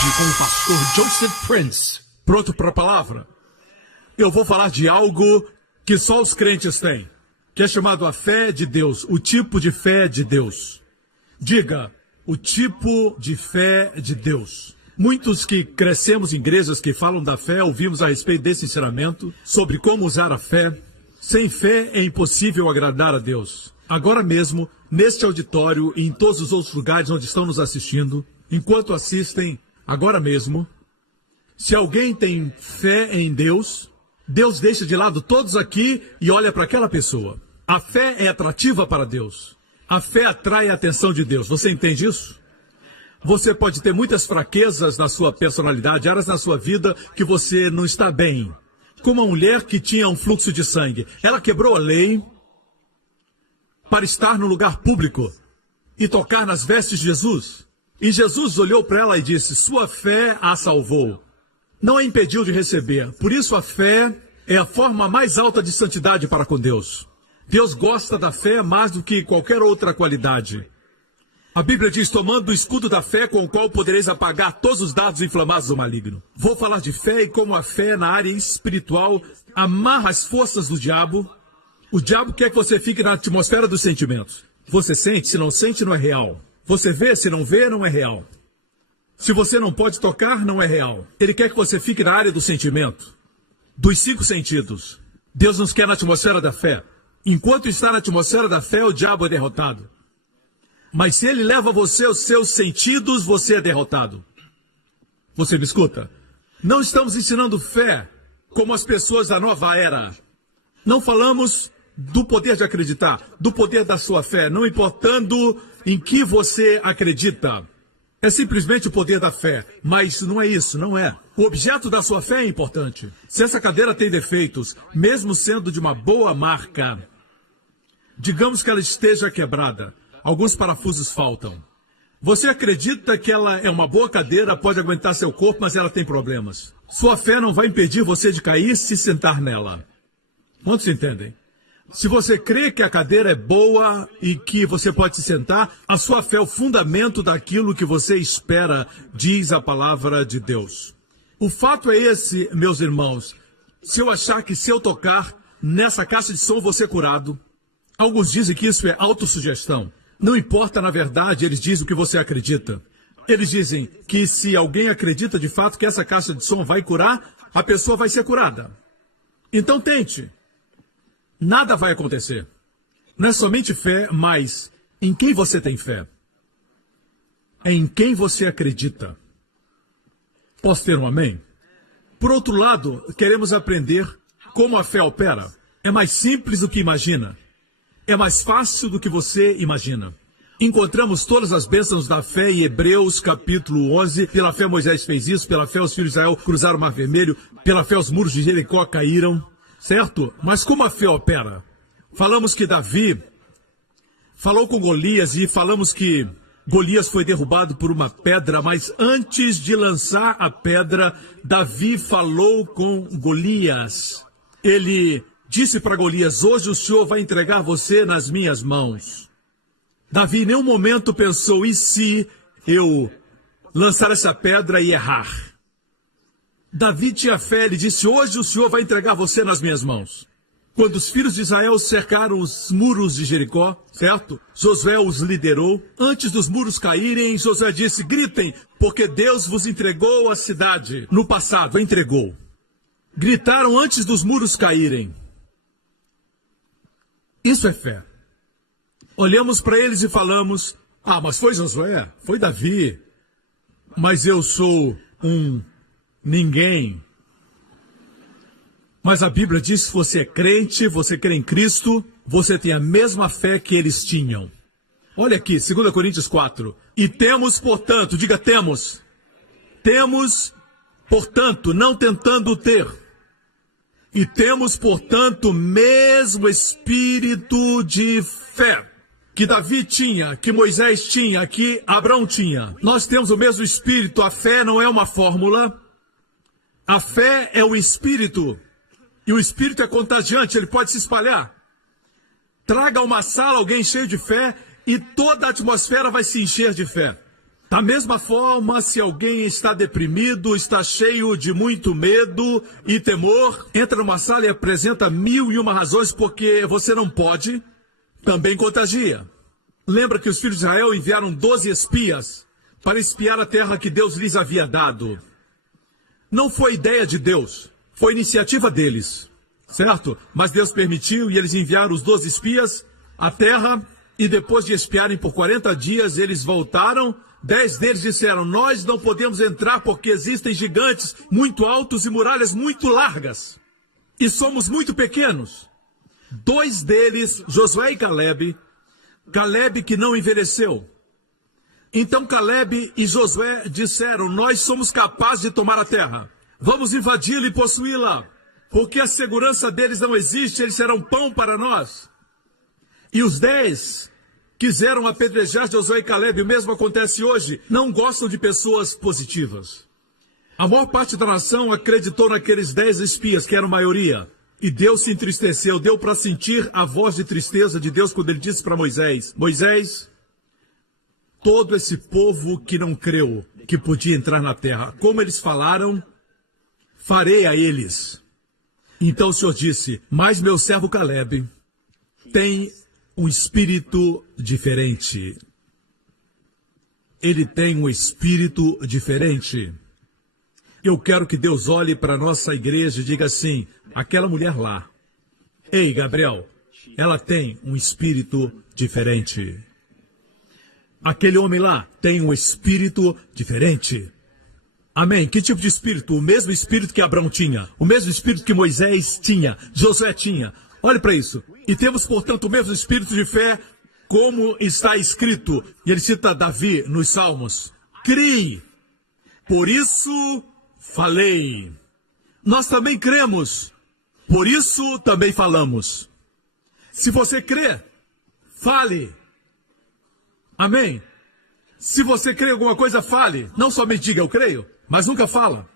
Hoje com o pastor Joseph Prince. Pronto para a palavra? Eu vou falar de algo que só os crentes têm, que é chamado a fé de Deus, o tipo de fé de Deus. Diga, o tipo de fé de Deus. Muitos que crescemos em igrejas que falam da fé, ouvimos a respeito desse ensinamento, sobre como usar a fé. Sem fé é impossível agradar a Deus. Agora mesmo, neste auditório e em todos os outros lugares onde estão nos assistindo, enquanto assistem, agora mesmo, se alguém tem fé em Deus, Deus deixa de lado todos aqui e olha para aquela pessoa. A fé é atrativa para Deus. A fé atrai a atenção de Deus. Você entende isso? Você pode ter muitas fraquezas na sua personalidade, áreas na sua vida que você não está bem. Como uma mulher que tinha um fluxo de sangue. Ela quebrou a lei para estar no lugar público e tocar nas vestes de Jesus. E Jesus olhou para ela e disse, sua fé a salvou. Não a impediu de receber. Por isso a fé é a forma mais alta de santidade para com Deus. Deus gosta da fé mais do que qualquer outra qualidade. A Bíblia diz, tomando o escudo da fé com o qual podereis apagar todos os dardos inflamados do maligno. Vou falar de fé e como a fé na área espiritual amarra as forças do diabo. O diabo quer que você fique na atmosfera dos sentimentos. Você sente, se não sente, não é real. Você vê, se não vê, não é real. Se você não pode tocar, não é real. Ele quer que você fique na área do sentimento, dos 5 sentidos. Deus nos quer na atmosfera da fé. Enquanto está na atmosfera da fé, o diabo é derrotado. Mas se ele leva você aos seus sentidos, você é derrotado. Você me escuta? Não estamos ensinando fé como as pessoas da nova era. Não falamos do poder de acreditar, do poder da sua fé, não importando em que você acredita. É simplesmente o poder da fé, mas não é isso, não é. O objeto da sua fé é importante. Se essa cadeira tem defeitos, mesmo sendo de uma boa marca, digamos que ela esteja quebrada, alguns parafusos faltam. Você acredita que ela é uma boa cadeira, pode aguentar seu corpo, mas ela tem problemas. Sua fé não vai impedir você de cair se sentar nela. Quantos entendem? Se você crê que a cadeira é boa e que você pode se sentar, a sua fé é o fundamento daquilo que você espera, diz a palavra de Deus. O fato é esse, meus irmãos. Se eu achar que se eu tocar nessa caixa de som vou ser curado, alguns dizem que isso é autossugestão. Não importa, na verdade, eles dizem o que você acredita. Eles dizem que se alguém acredita de fato que essa caixa de som vai curar, a pessoa vai ser curada. Então tente. Nada vai acontecer. Não é somente fé, mas em quem você tem fé? É em quem você acredita. Posso ter um amém? Por outro lado, queremos aprender como a fé opera. É mais simples do que imagina. É mais fácil do que você imagina. Encontramos todas as bênçãos da fé em Hebreus capítulo 11. Pela fé Moisés fez isso, pela fé os filhos de Israel cruzaram o Mar Vermelho, pela fé os muros de Jericó caíram. Certo? Mas como a fé opera? Falamos que Davi falou com Golias e falamos que Golias foi derrubado por uma pedra, mas antes de lançar a pedra, Davi falou com Golias. Ele disse para Golias, hoje o Senhor vai entregar você nas minhas mãos. Davi em nenhum momento pensou, e se eu lançar essa pedra e errar? Davi tinha fé, ele disse, hoje o Senhor vai entregar você nas minhas mãos. Quando os filhos de Israel cercaram os muros de Jericó, certo? Josué os liderou. Antes dos muros caírem, Josué disse, gritem, porque Deus vos entregou a cidade. No passado, entregou. Gritaram antes dos muros caírem. Isso é fé. Olhamos para eles e falamos, mas foi Josué, foi Davi, mas eu sou um ninguém. Mas a Bíblia diz que você é crente, você crê em Cristo, você tem a mesma fé que eles tinham. Olha aqui, 2 Coríntios 4. E temos, portanto, diga temos. Temos, portanto, não tentando ter. E temos, portanto, o mesmo espírito de fé que Davi tinha, que Moisés tinha, que Abraão tinha. Nós temos o mesmo espírito, a fé não é uma fórmula. A fé é o espírito, e o espírito é contagiante, ele pode se espalhar. Traga a uma sala alguém cheio de fé, e toda a atmosfera vai se encher de fé. Da mesma forma, se alguém está deprimido, está cheio de muito medo e temor, entra numa sala e apresenta 1001 razões porque você não pode, também contagia. Lembra que os filhos de Israel enviaram 12 espias para espiar a terra que Deus lhes havia dado. Não foi ideia de Deus, foi iniciativa deles, certo? Mas Deus permitiu e eles enviaram os 12 espias à terra e depois de espiarem por 40 dias, eles voltaram. 10 deles disseram, nós não podemos entrar porque existem gigantes muito altos e muralhas muito largas. E somos muito pequenos. 2 deles, Josué e Caleb que não envelheceu. Então Caleb e Josué disseram, nós somos capazes de tomar a terra. Vamos invadi-la e possuí-la. Porque a segurança deles não existe, eles serão pão para nós. E os 10 quiseram apedrejar Josué e Caleb, o mesmo acontece hoje, não gostam de pessoas positivas. A maior parte da nação acreditou naqueles 10 espias, que eram maioria. E Deus se entristeceu, deu para sentir a voz de tristeza de Deus quando ele disse para Moisés, Moisés, todo esse povo que não creu que podia entrar na terra, como eles falaram, farei a eles. Então o Senhor disse, mas meu servo Caleb tem um espírito diferente. Ele tem um espírito diferente. Eu quero que Deus olhe para a nossa igreja e diga assim, aquela mulher lá, ei Gabriel, ela tem um espírito diferente. Aquele homem lá tem um espírito diferente. Amém? Que tipo de espírito? O mesmo espírito que Abraão tinha, o mesmo espírito que Moisés tinha, Josué tinha. Olhe para isso. E temos, portanto, o mesmo espírito de fé, como está escrito. E ele cita Davi nos Salmos. Crie. Por isso falei. Nós também cremos. Por isso também falamos. Se você crê, fale. Amém? Se você crê em alguma coisa, fale. Não somente diga eu creio, mas nunca fala.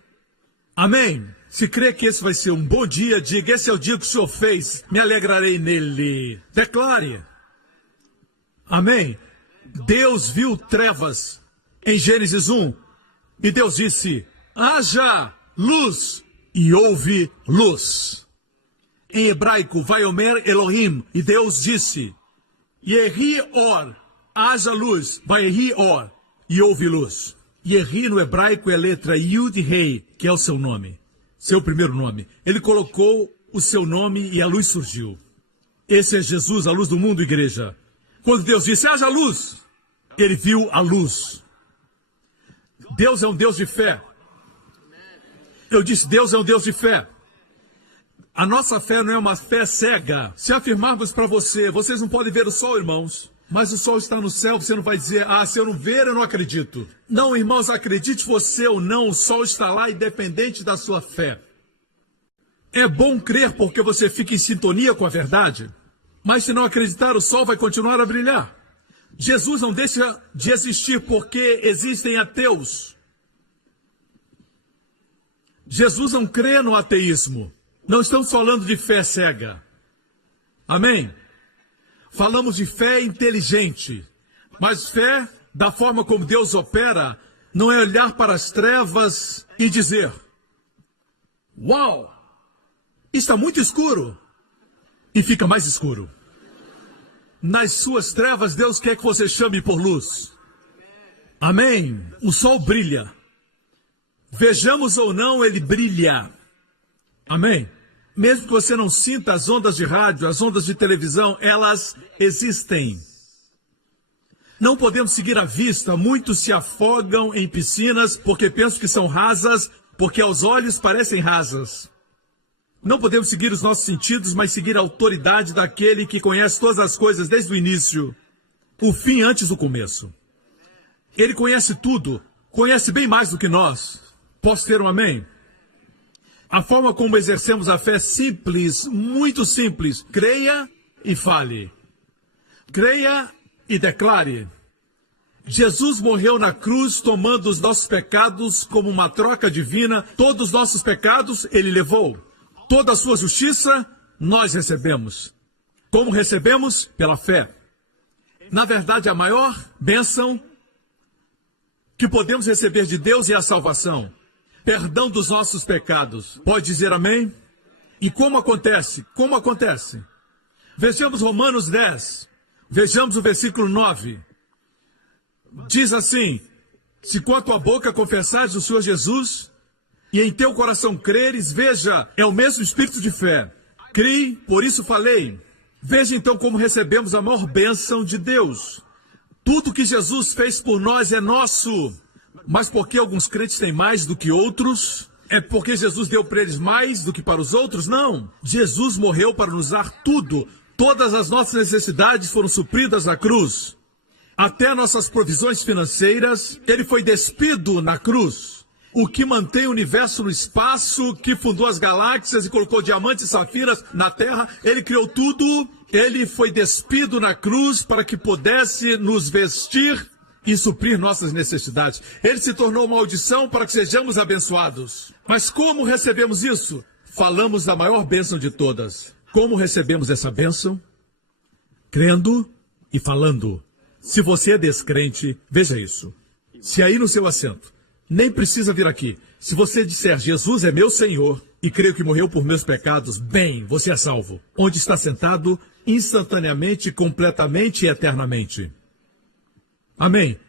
Amém? Se crê que esse vai ser um bom dia, diga, esse é o dia que o Senhor fez, me alegrarei nele. Declare. Amém? Deus viu trevas em Gênesis 1, e Deus disse, haja luz, e houve luz. Em hebraico, Vaiomer Elohim, e Deus disse, Yehi Or, haja luz, Vayehi Or, e houve luz. Yehi no hebraico é a letra Yud Rei, que é o seu nome. Seu primeiro nome. Ele colocou o seu nome e a luz surgiu. Esse é Jesus, a luz do mundo, igreja. Quando Deus disse, haja luz, ele viu a luz. Deus é um Deus de fé. Eu disse, Deus é um Deus de fé. A nossa fé não é uma fé cega. Se afirmarmos para você, vocês não podem ver o sol, irmãos, mas o sol está no céu, você não vai dizer, se eu não ver, eu não acredito. Não, irmãos, acredite você ou não, o sol está lá independente da sua fé. É bom crer porque você fica em sintonia com a verdade, mas se não acreditar, o sol vai continuar a brilhar. Jesus não deixa de existir porque existem ateus. Jesus não crê no ateísmo. Não estamos falando de fé cega. Amém? Falamos de fé inteligente, mas fé, da forma como Deus opera, não é olhar para as trevas e dizer, uau, está muito escuro, e fica mais escuro. Nas suas trevas, Deus quer que você chame por luz. Amém? O sol brilha. Vejamos ou não, ele brilha. Amém? Mesmo que você não sinta as ondas de rádio, as ondas de televisão, elas existem. Não podemos seguir à vista. Muitos se afogam em piscinas porque pensam que são rasas, porque aos olhos parecem rasas. Não podemos seguir os nossos sentidos, mas seguir a autoridade daquele que conhece todas as coisas desde o início, o fim antes do começo. Ele conhece tudo, conhece bem mais do que nós. Posso ter um amém? A forma como exercemos a fé é simples, muito simples. Creia e fale. Creia e declare. Jesus morreu na cruz tomando os nossos pecados como uma troca divina. Todos os nossos pecados ele levou. Toda a sua justiça nós recebemos. Como recebemos? Pela fé. Na verdade, a maior bênção que podemos receber de Deus é a salvação, perdão dos nossos pecados. Pode dizer amém? E como acontece? Como acontece? Vejamos Romanos 10, vejamos o versículo 9. Diz assim: se com a tua boca confessares o Senhor Jesus, e em teu coração creres, veja, é o mesmo espírito de fé. Criei, por isso falei. Veja então como recebemos a maior bênção de Deus. Tudo que Jesus fez por nós é nosso. Mas por que alguns crentes têm mais do que outros? É porque Jesus deu para eles mais do que para os outros? Não. Jesus morreu para nos dar tudo. Todas as nossas necessidades foram supridas na cruz. Até nossas provisões financeiras, ele foi despido na cruz. O que mantém o universo no espaço, que fundou as galáxias e colocou diamantes e safiras na Terra, ele criou tudo. Ele foi despido na cruz para que pudesse nos vestir e suprir nossas necessidades. Ele se tornou maldição para que sejamos abençoados. Mas como recebemos isso? Falamos da maior bênção de todas. Como recebemos essa bênção? Crendo e falando. Se você é descrente, veja isso. Se aí no seu assento, nem precisa vir aqui. Se você disser, Jesus é meu Senhor e creio que morreu por meus pecados, bem, você é salvo. Onde está sentado, instantaneamente, completamente e eternamente. Amém.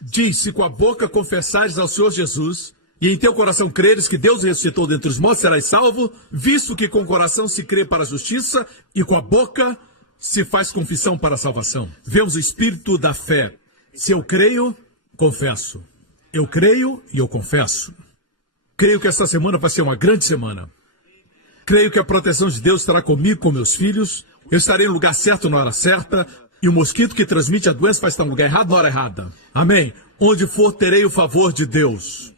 Diz, se com a boca confessares ao Senhor Jesus e em teu coração creres que Deus ressuscitou dentre os mortos, serás salvo, visto que com o coração se crê para a justiça e com a boca se faz confissão para a salvação. Vemos o espírito da fé. Se eu creio, confesso. Eu creio e eu confesso. Creio que esta semana vai ser uma grande semana. Creio que a proteção de Deus estará comigo, com meus filhos. Eu estarei no lugar certo na hora certa. E o mosquito que transmite a doença vai estar no lugar errado na hora errada. Amém? Onde for, terei o favor de Deus.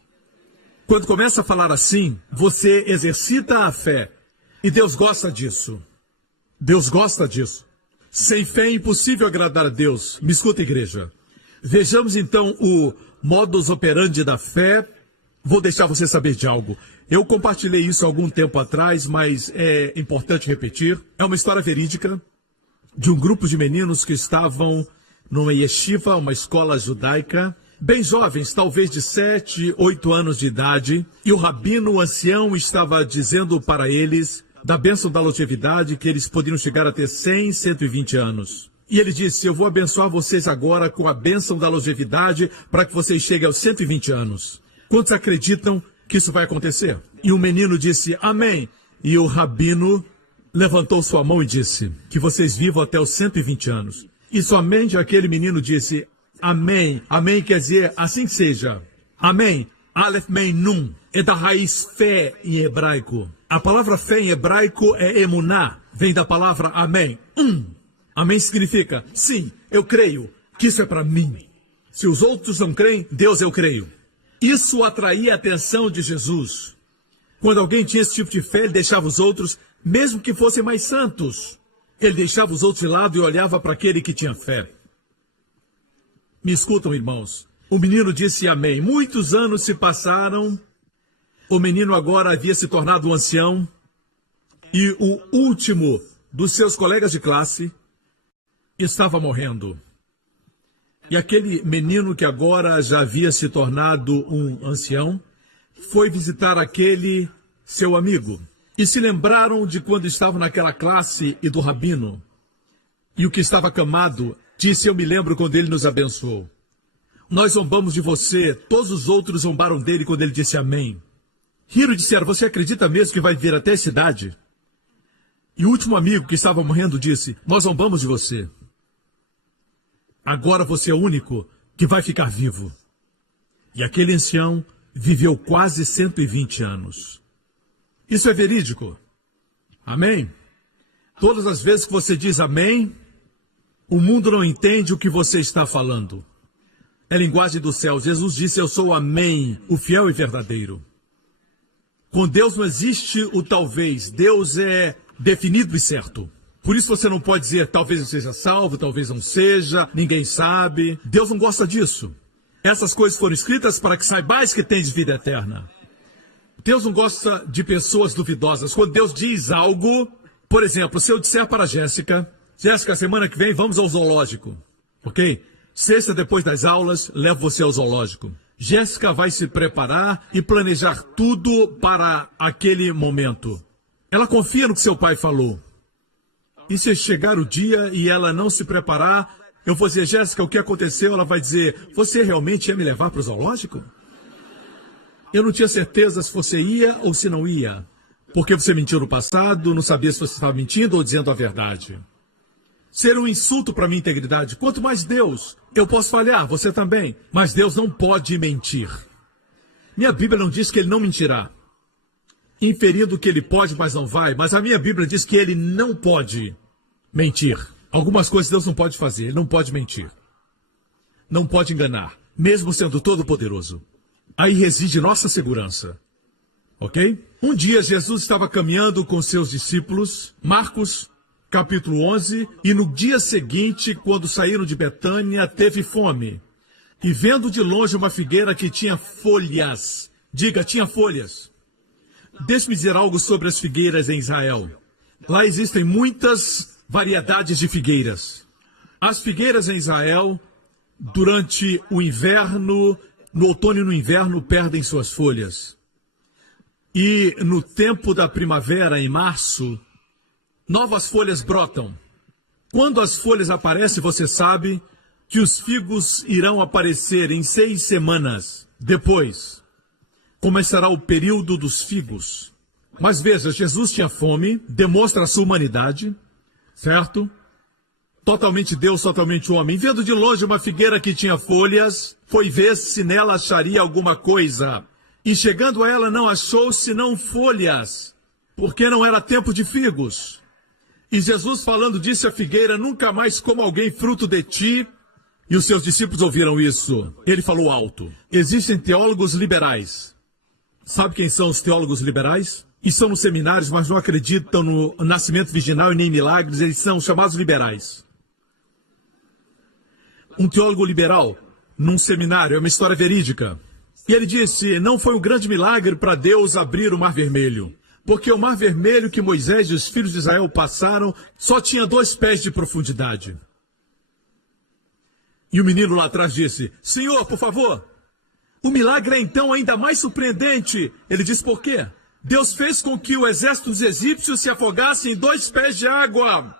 Quando começa a falar assim, você exercita a fé. E Deus gosta disso. Deus gosta disso. Sem fé é impossível agradar a Deus. Me escuta, igreja. Vejamos então o modus operandi da fé. Vou deixar você saber de algo. Eu compartilhei isso há algum tempo atrás, mas é importante repetir. É uma história verídica de um grupo de meninos que estavam numa yeshiva, uma escola judaica, bem jovens, talvez de 7, 8 anos de idade, e o rabino, o ancião, estava dizendo para eles da bênção da longevidade, que eles poderiam chegar a ter 100, 120 anos. E ele disse, eu vou abençoar vocês agora com a bênção da longevidade para que vocês cheguem aos 120 anos. Quantos acreditam que isso vai acontecer? E o menino disse, amém. E o rabino levantou sua mão e disse, que vocês vivam até os 120 anos. E somente aquele menino disse, amém. Amém quer dizer, assim seja. Amém. Aleph Mem Nun. É da raiz fé em hebraico. A palavra fé em hebraico é emuná. Vem da palavra amém. Amém significa, sim, eu creio que isso é para mim. Se os outros não creem, Deus eu creio. Isso atraía a atenção de Jesus. Quando alguém tinha esse tipo de fé, ele deixava os outros, mesmo que fossem mais santos. Ele deixava os outros de lado e olhava para aquele que tinha fé. Me escutam, irmãos. O menino disse amém. Muitos anos se passaram. O menino agora havia se tornado um ancião. E o último dos seus colegas de classe estava morrendo. E aquele menino que agora já havia se tornado um ancião, foi visitar aquele seu amigo. E se lembraram de quando estavam naquela classe e do rabino. E o que estava acamado disse, eu me lembro quando ele nos abençoou. Nós zombamos de você, todos os outros zombaram dele quando ele disse amém. Riram e disseram, você acredita mesmo que vai vir até a cidade? E o último amigo que estava morrendo disse, nós zombamos de você. Agora você é o único que vai ficar vivo. E aquele ancião viveu quase 120 anos. Isso é verídico. Amém? Todas as vezes que você diz amém, o mundo não entende o que você está falando. É linguagem do céu. Jesus disse, eu sou o amém, o fiel e verdadeiro. Com Deus não existe o talvez. Deus é definido e certo. Por isso você não pode dizer, talvez eu seja salvo, talvez não seja, ninguém sabe. Deus não gosta disso. Essas coisas foram escritas para que saibais que tens vida eterna. Deus não gosta de pessoas duvidosas. Quando Deus diz algo, por exemplo, se eu disser para a Jéssica, Jéssica, semana que vem vamos ao zoológico, ok? Sexta, depois das aulas, levo você ao zoológico. Jéssica vai se preparar e planejar tudo para aquele momento. Ela confia no que seu pai falou. E se chegar o dia e ela não se preparar, eu vou dizer, Jéssica, o que aconteceu? Ela vai dizer, você realmente ia me levar para o zoológico? Eu não tinha certeza se você ia ou se não ia. Porque você mentiu no passado, não sabia se você estava mentindo ou dizendo a verdade. Ser um insulto para a minha integridade. Quanto mais Deus, eu posso falhar, você também. Mas Deus não pode mentir. Minha Bíblia não diz que ele não mentirá. Inferindo que ele pode, mas não vai. Mas a minha Bíblia diz que ele não pode mentir. Algumas coisas Deus não pode fazer. Ele não pode mentir. Não pode enganar. Mesmo sendo todo-poderoso. Aí reside nossa segurança. Ok? Um dia Jesus estava caminhando com seus discípulos. Marcos capítulo 11, e no dia seguinte, quando saíram de Betânia, teve fome. E vendo de longe uma figueira que tinha folhas, diga, tinha folhas. Deixe-me dizer algo sobre as figueiras em Israel. Lá existem muitas variedades de figueiras. As figueiras em Israel, durante o inverno, no outono e no inverno, perdem suas folhas. E no tempo da primavera, em março, novas folhas brotam. Quando as folhas aparecem, você sabe que os figos irão aparecer em 6 semanas. Depois, começará o período dos figos. Mas veja, Jesus tinha fome, demonstra a sua humanidade, certo? Totalmente Deus, totalmente homem. Vendo de longe uma figueira que tinha folhas, foi ver se nela acharia alguma coisa. E chegando a ela não achou senão folhas, porque não era tempo de figos. E Jesus falando disse à figueira, nunca mais coma alguém fruto de ti. E os seus discípulos ouviram isso. Ele falou alto. Existem teólogos liberais. Sabe quem são os teólogos liberais? Estão nos seminários, mas não acreditam no nascimento virginal e nem em milagres. Eles são chamados liberais. Um teólogo liberal, num seminário, é uma história verídica. E ele disse, não foi um grande milagre para Deus abrir o Mar Vermelho. Porque o Mar Vermelho que Moisés e os filhos de Israel passaram só tinha 2 pés de profundidade. E o menino lá atrás disse, Senhor, por favor. O milagre é então ainda mais surpreendente. Ele disse, por quê? Deus fez com que o exército dos egípcios se afogasse em 2 pés de água.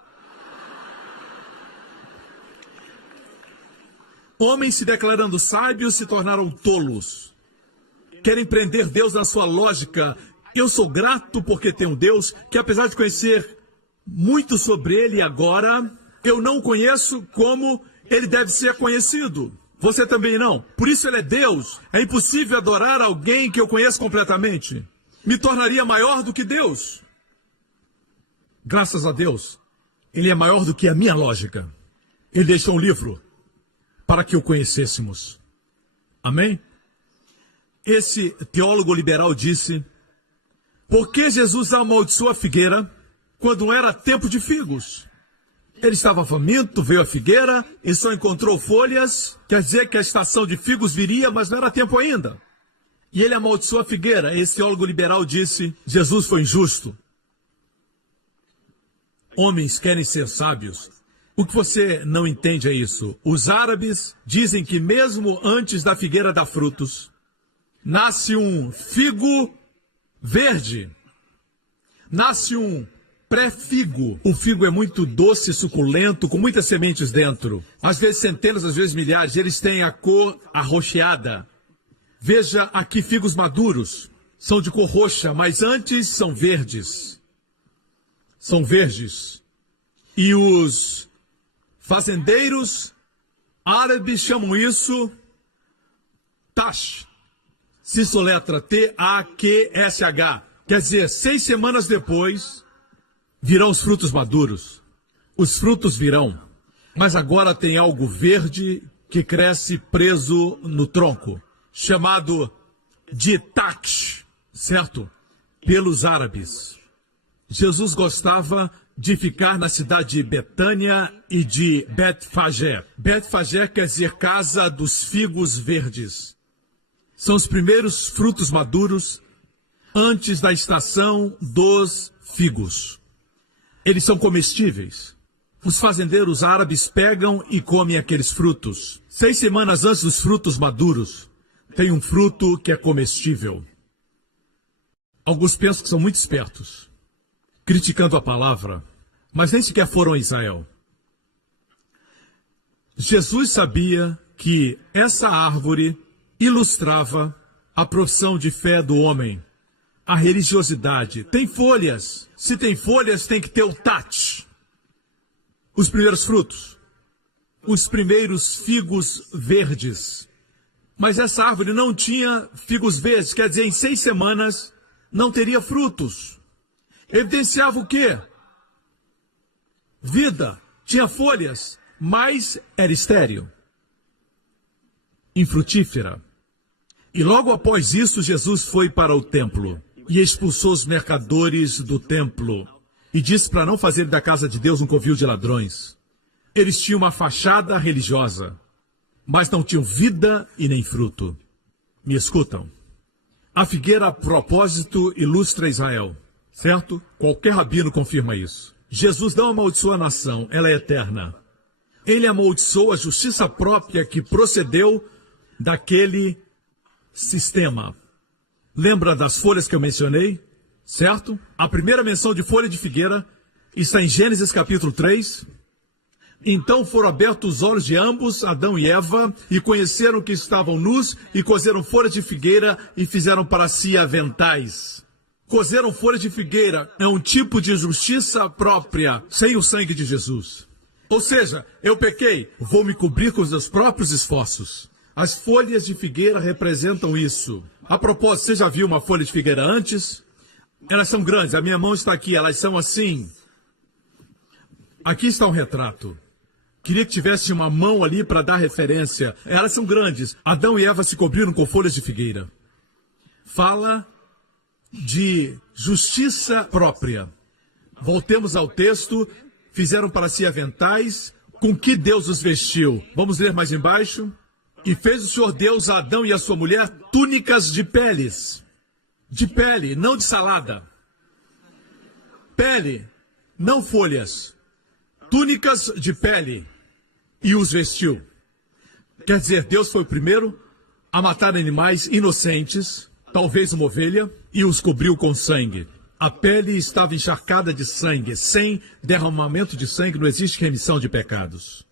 Homens se declarando sábios se tornaram tolos. Querem prender Deus na sua lógica. Eu sou grato porque tenho um Deus que, apesar de conhecer muito sobre ele agora, eu não o conheço como ele deve ser conhecido. Você também não. Por isso ele é Deus. É impossível adorar alguém que eu conheço completamente. Me tornaria maior do que Deus. Graças a Deus, ele é maior do que a minha lógica. Ele deixou um livro para que o conhecêssemos. Amém? Esse teólogo liberal disse, por que Jesus amaldiçoou a figueira quando era tempo de figos? Ele estava faminto, veio a figueira e só encontrou folhas, quer dizer que a estação de figos viria, mas não era tempo ainda. E ele amaldiçoou a figueira. Esse teólogo liberal disse, Jesus foi injusto. Homens querem ser sábios. O que você não entende é isso. Os árabes dizem que mesmo antes da figueira dar frutos, nasce um figo verde. Nasce um pré-figo. O figo é muito doce, suculento, com muitas sementes dentro. Às vezes centenas, às vezes milhares. Eles têm a cor arroxeada. Veja aqui figos maduros. São de cor roxa, mas antes são verdes. São verdes. E os fazendeiros árabes chamam isso tash. Se soletra T-A-Q-S-H. Quer dizer, 6 semanas depois, virão os frutos maduros. Os frutos virão. Mas agora tem algo verde que cresce preso no tronco, chamado de taksh, certo? Pelos árabes. Jesus gostava de ficar na cidade de Betânia e de Betfagé. Betfagé quer dizer casa dos figos verdes. São os primeiros frutos maduros antes da estação dos figos. Eles são comestíveis. os fazendeiros árabes pegam e comem aqueles frutos. 6 semanas antes dos frutos maduros, tem um fruto que é comestível. Alguns pensam que são muito espertos, criticando a palavra, mas nem sequer foram a Israel. Jesus sabia que essa árvore ilustrava a profissão de fé do homem, a religiosidade. Tem folhas. Se tem folhas, tem que ter o tat. Os primeiros frutos. Os primeiros figos verdes. Mas essa árvore não tinha figos verdes, quer dizer, em 6 semanas não teria frutos. Evidenciava o quê? Vida. Tinha folhas, mas era estéril. Infrutífera. E logo após isso, Jesus foi para o templo e expulsou os mercadores do templo e disse para não fazer da casa de Deus um covil de ladrões. Eles tinham uma fachada religiosa, mas não tinham vida e nem fruto. Me escutam. A figueira, a propósito, ilustra Israel, certo? Qualquer rabino confirma isso. Jesus não amaldiçoou a nação, ela é eterna. Ele amaldiçoou a justiça própria que procedeu daquele sistema. Lembra das folhas que eu mencionei? Certo? A primeira menção de folha de figueira está em Gênesis capítulo 3. Então foram abertos os olhos de ambos, Adão e Eva, e conheceram que estavam nus, e cozeram folhas de figueira e fizeram para si aventais. Cozeram folhas de figueira é um tipo de justiça própria, sem o sangue de Jesus. Ou seja, eu pequei, vou me cobrir com os meus próprios esforços. As folhas de figueira representam isso. A propósito, você já viu uma folha de figueira antes? Elas são grandes, a minha mão está aqui, elas são assim. Aqui está um retrato. Queria que tivesse uma mão ali para dar referência. Elas são grandes. Adão e Eva se cobriram com folhas de figueira. Fala de justiça própria. Voltemos ao texto. Fizeram para si aventais. Com que Deus os vestiu? Vamos ler mais embaixo. E fez o Senhor Deus a Adão e a sua mulher túnicas de peles. De pele, não de salada. Pele, não folhas. Túnicas de pele. E os vestiu. Quer dizer, Deus foi o primeiro a matar animais inocentes, talvez uma ovelha, e os cobriu com sangue. A pele estava encharcada de sangue. Sem derramamento de sangue não existe remissão de pecados.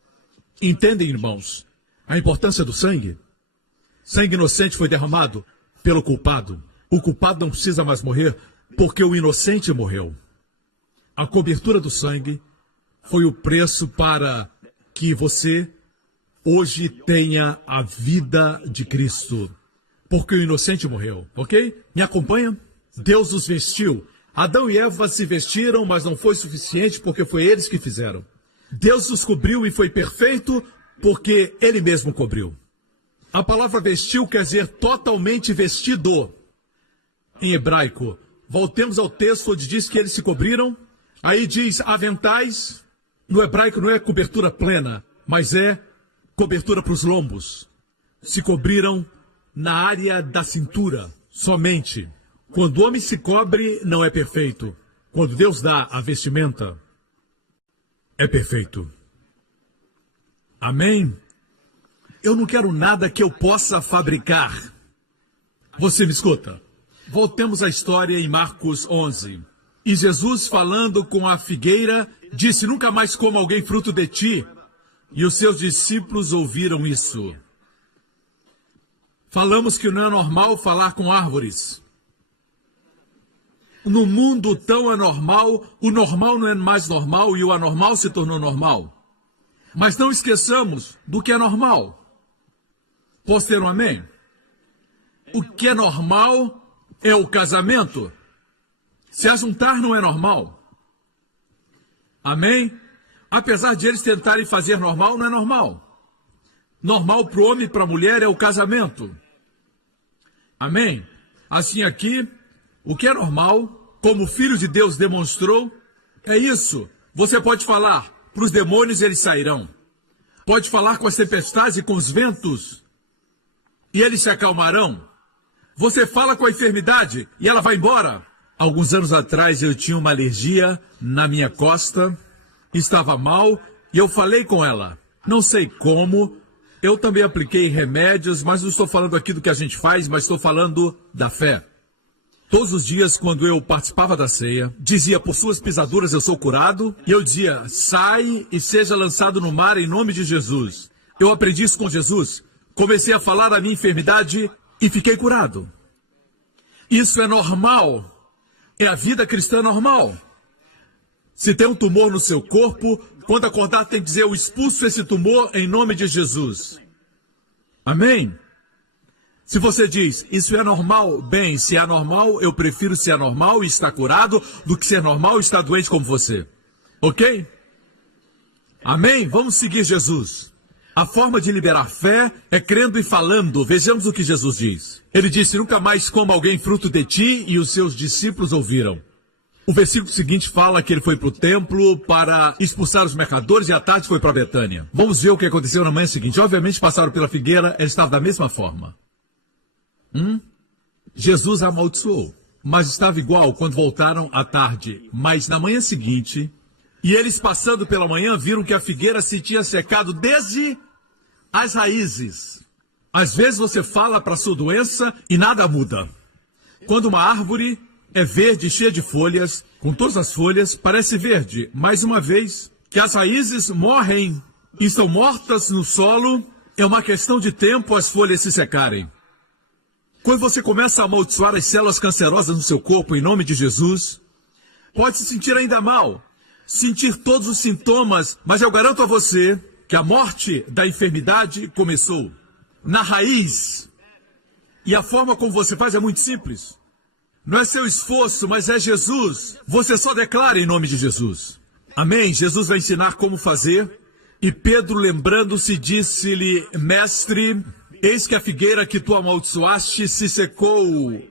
Entendem, irmãos, a importância do sangue? Sangue inocente foi derramado pelo culpado. O culpado não precisa mais morrer porque o inocente morreu. A cobertura do sangue foi o preço para que você hoje tenha a vida de Cristo. Porque o inocente morreu, ok? Me acompanha? Deus os vestiu. Adão e Eva se vestiram, mas não foi suficiente porque foi eles que fizeram. Deus os cobriu e foi perfeito porque Ele mesmo cobriu. A palavra vestiu quer dizer totalmente vestido. Em hebraico, voltemos ao texto onde diz que eles se cobriram. Aí diz aventais. No hebraico não é cobertura plena, mas é cobertura para os lombos. Se cobriram na área da cintura, somente. Quando o homem se cobre, não é perfeito. Quando Deus dá a vestimenta, é perfeito. Amém? Eu não quero nada que eu possa fabricar. Você me escuta? Voltemos à história em Marcos 11. E Jesus, falando com a figueira, disse, nunca mais coma alguém fruto de ti. E os seus discípulos ouviram isso. Falamos que não é normal falar com árvores. No mundo tão anormal, o normal não é mais normal e o anormal se tornou normal. Mas não esqueçamos do que é normal. Posso ter um amém? O que é normal é o casamento. Se ajuntar não é normal. Amém? Apesar de eles tentarem fazer normal, não é normal. Normal para o homem e para a mulher é o casamento. Amém? Assim aqui, o que é normal, como o Filho de Deus demonstrou, é isso. Você pode falar. Para os demônios eles sairão. Pode falar com as tempestades e com os ventos, e eles se acalmarão. Você fala com a enfermidade e ela vai embora. Alguns anos atrás eu tinha uma alergia na minha costa, estava mal e eu falei com ela. Não sei como, eu também apliquei remédios, mas não estou falando aqui do que a gente faz, mas estou falando da fé. Todos os dias, quando eu participava da ceia, dizia, por suas pisaduras eu sou curado, e eu dizia, sai e seja lançado no mar em nome de Jesus. Eu aprendi isso com Jesus, comecei a falar da minha enfermidade e fiquei curado. Isso é normal, é a vida cristã normal. Se tem um tumor no seu corpo, quando acordar tem que dizer, eu expulso esse tumor em nome de Jesus. Amém? Se você diz, isso é normal, bem, se é normal, eu prefiro ser anormal e estar curado do que ser normal e estar doente como você. Ok? Amém? Vamos seguir Jesus. A forma de liberar fé é crendo e falando. Vejamos o que Jesus diz. Ele disse, nunca mais coma alguém fruto de ti, e os seus discípulos ouviram. O versículo seguinte fala que ele foi para o templo para expulsar os mercadores e à tarde foi para Betânia. Vamos ver o que aconteceu na manhã seguinte. Obviamente passaram pela figueira, ele estava da mesma forma. Jesus amaldiçoou, mas estava igual quando voltaram à tarde. Mas na manhã seguinte, e eles passando pela manhã, viram que a figueira se tinha secado desde as raízes. Às vezes você fala para a sua doença e nada muda. Quando uma árvore é verde, cheia de folhas, com todas as folhas, parece verde. Mais uma vez, que as raízes morrem e estão mortas no solo, é uma questão de tempo as folhas se secarem. Quando você começa a amaldiçoar as células cancerosas no seu corpo em nome de Jesus, pode se sentir ainda mal, sentir todos os sintomas, mas eu garanto a você que a morte da enfermidade começou na raiz. E a forma como você faz é muito simples. Não é seu esforço, mas é Jesus. Você só declara em nome de Jesus. Amém? Jesus vai ensinar como fazer. E Pedro, lembrando-se, disse-lhe, mestre, eis que a figueira que tu amaldiçoaste se secou.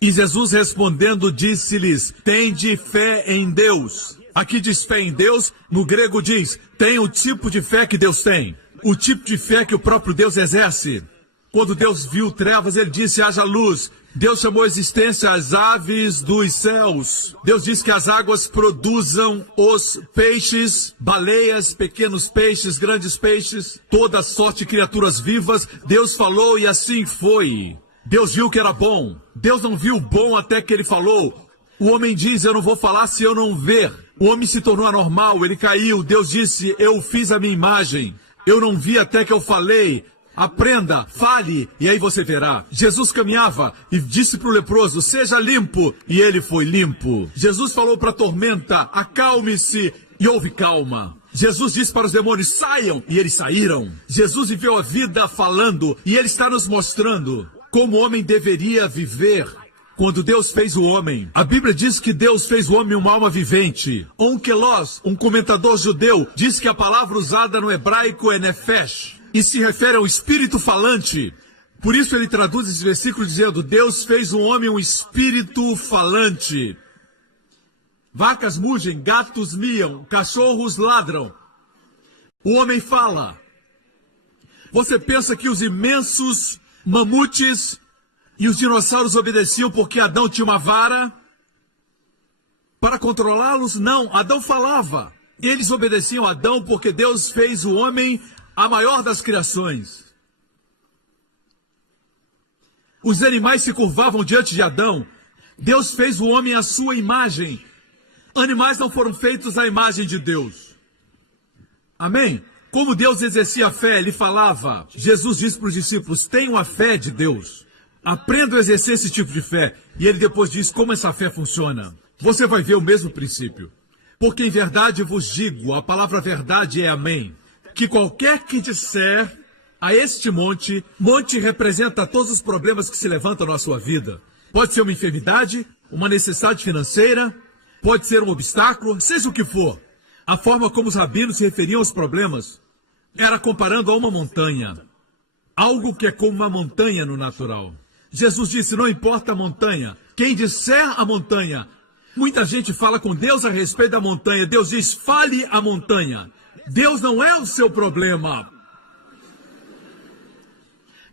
E Jesus respondendo disse-lhes, tende fé em Deus. Aqui diz fé em Deus, no grego diz, tem o tipo de fé que Deus tem. O tipo de fé que o próprio Deus exerce. Quando Deus viu trevas, ele disse, haja luz. Deus chamou à existência as aves dos céus. Deus diz que as águas produzam os peixes, baleias, pequenos peixes, grandes peixes, toda sorte de criaturas vivas. Deus falou e assim foi. Deus viu que era bom. Deus não viu bom até que ele falou. O homem diz, eu não vou falar se eu não ver. O homem se tornou anormal, ele caiu. Deus disse, eu fiz a minha imagem. Eu não vi até que eu falei. Aprenda, fale, e aí você verá. Jesus caminhava e disse para o leproso, seja limpo, e ele foi limpo. Jesus falou para a tormenta, acalme-se, e houve calma. Jesus disse para os demônios, saiam, e eles saíram. Jesus viveu a vida falando, e ele está nos mostrando como o homem deveria viver. Quando Deus fez o homem, a Bíblia diz que Deus fez o homem uma alma vivente. Onkelos, um comentador judeu, diz que a palavra usada no hebraico é nefesh. E se refere ao espírito falante. Por isso ele traduz esse versículo dizendo, Deus fez o homem um espírito falante. Vacas mugem, gatos miam, cachorros ladram. O homem fala. Você pensa que os imensos mamutes e os dinossauros obedeciam porque Adão tinha uma vara? Para controlá-los? Não, Adão falava. Eles obedeciam a Adão porque Deus fez o homem a maior das criações. Os animais se curvavam diante de Adão. Deus fez o homem à sua imagem. Animais não foram feitos à imagem de Deus. Amém? Como Deus exercia a fé, ele falava. Jesus disse para os discípulos, tenham a fé de Deus. Aprendam a exercer esse tipo de fé. E ele depois diz como essa fé funciona. Você vai ver o mesmo princípio. Porque em verdade vos digo, a palavra verdade é amém. Que qualquer que disser a este monte, monte representa todos os problemas que se levantam na sua vida. Pode ser uma enfermidade, uma necessidade financeira, pode ser um obstáculo, seja o que for. A forma como os rabinos se referiam aos problemas era comparando a uma montanha. Algo que é como uma montanha no natural. Jesus disse, não importa a montanha, quem disser a montanha. Muita gente fala com Deus a respeito da montanha. Deus diz, fale a montanha. Deus não é o seu problema.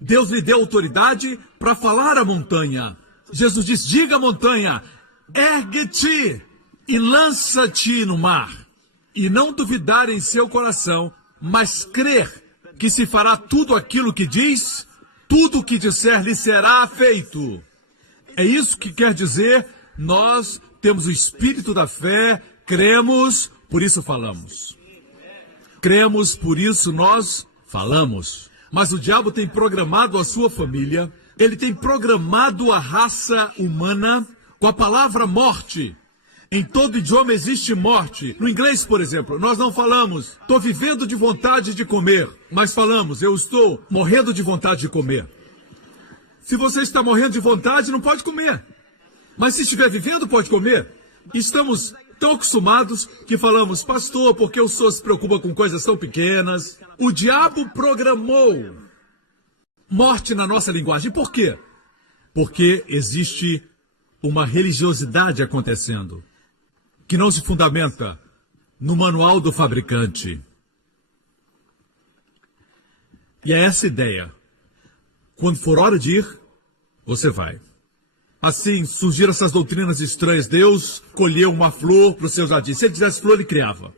Deus lhe deu autoridade para falar à montanha. Jesus diz, diga à montanha, ergue-te e lança-te no mar. e não duvidar em seu coração, mas crer que se fará tudo aquilo que diz, tudo o que disser lhe será feito. É isso que quer dizer, nós temos o espírito da fé, cremos, por isso falamos. Cremos, por isso nós falamos. Mas o diabo tem programado a sua família, ele tem programado a raça humana com a palavra morte. Em todo idioma existe morte. No inglês, por exemplo, nós não falamos, estou vivendo de vontade de comer, mas falamos, eu estou morrendo de vontade de comer. Se você está morrendo de vontade, não pode comer. Mas se estiver vivendo, pode comer. Estamos tão acostumados que falamos, pastor, porque o senhor se preocupa com coisas tão pequenas? O diabo programou morte na nossa linguagem. Por quê? Porque existe uma religiosidade acontecendo, que não se fundamenta no manual do fabricante. E é essa ideia. Quando for hora de ir, você vai. Assim surgiram essas doutrinas estranhas. Deus colheu uma flor para o seu jardim. Se ele tivesse flor, ele criava.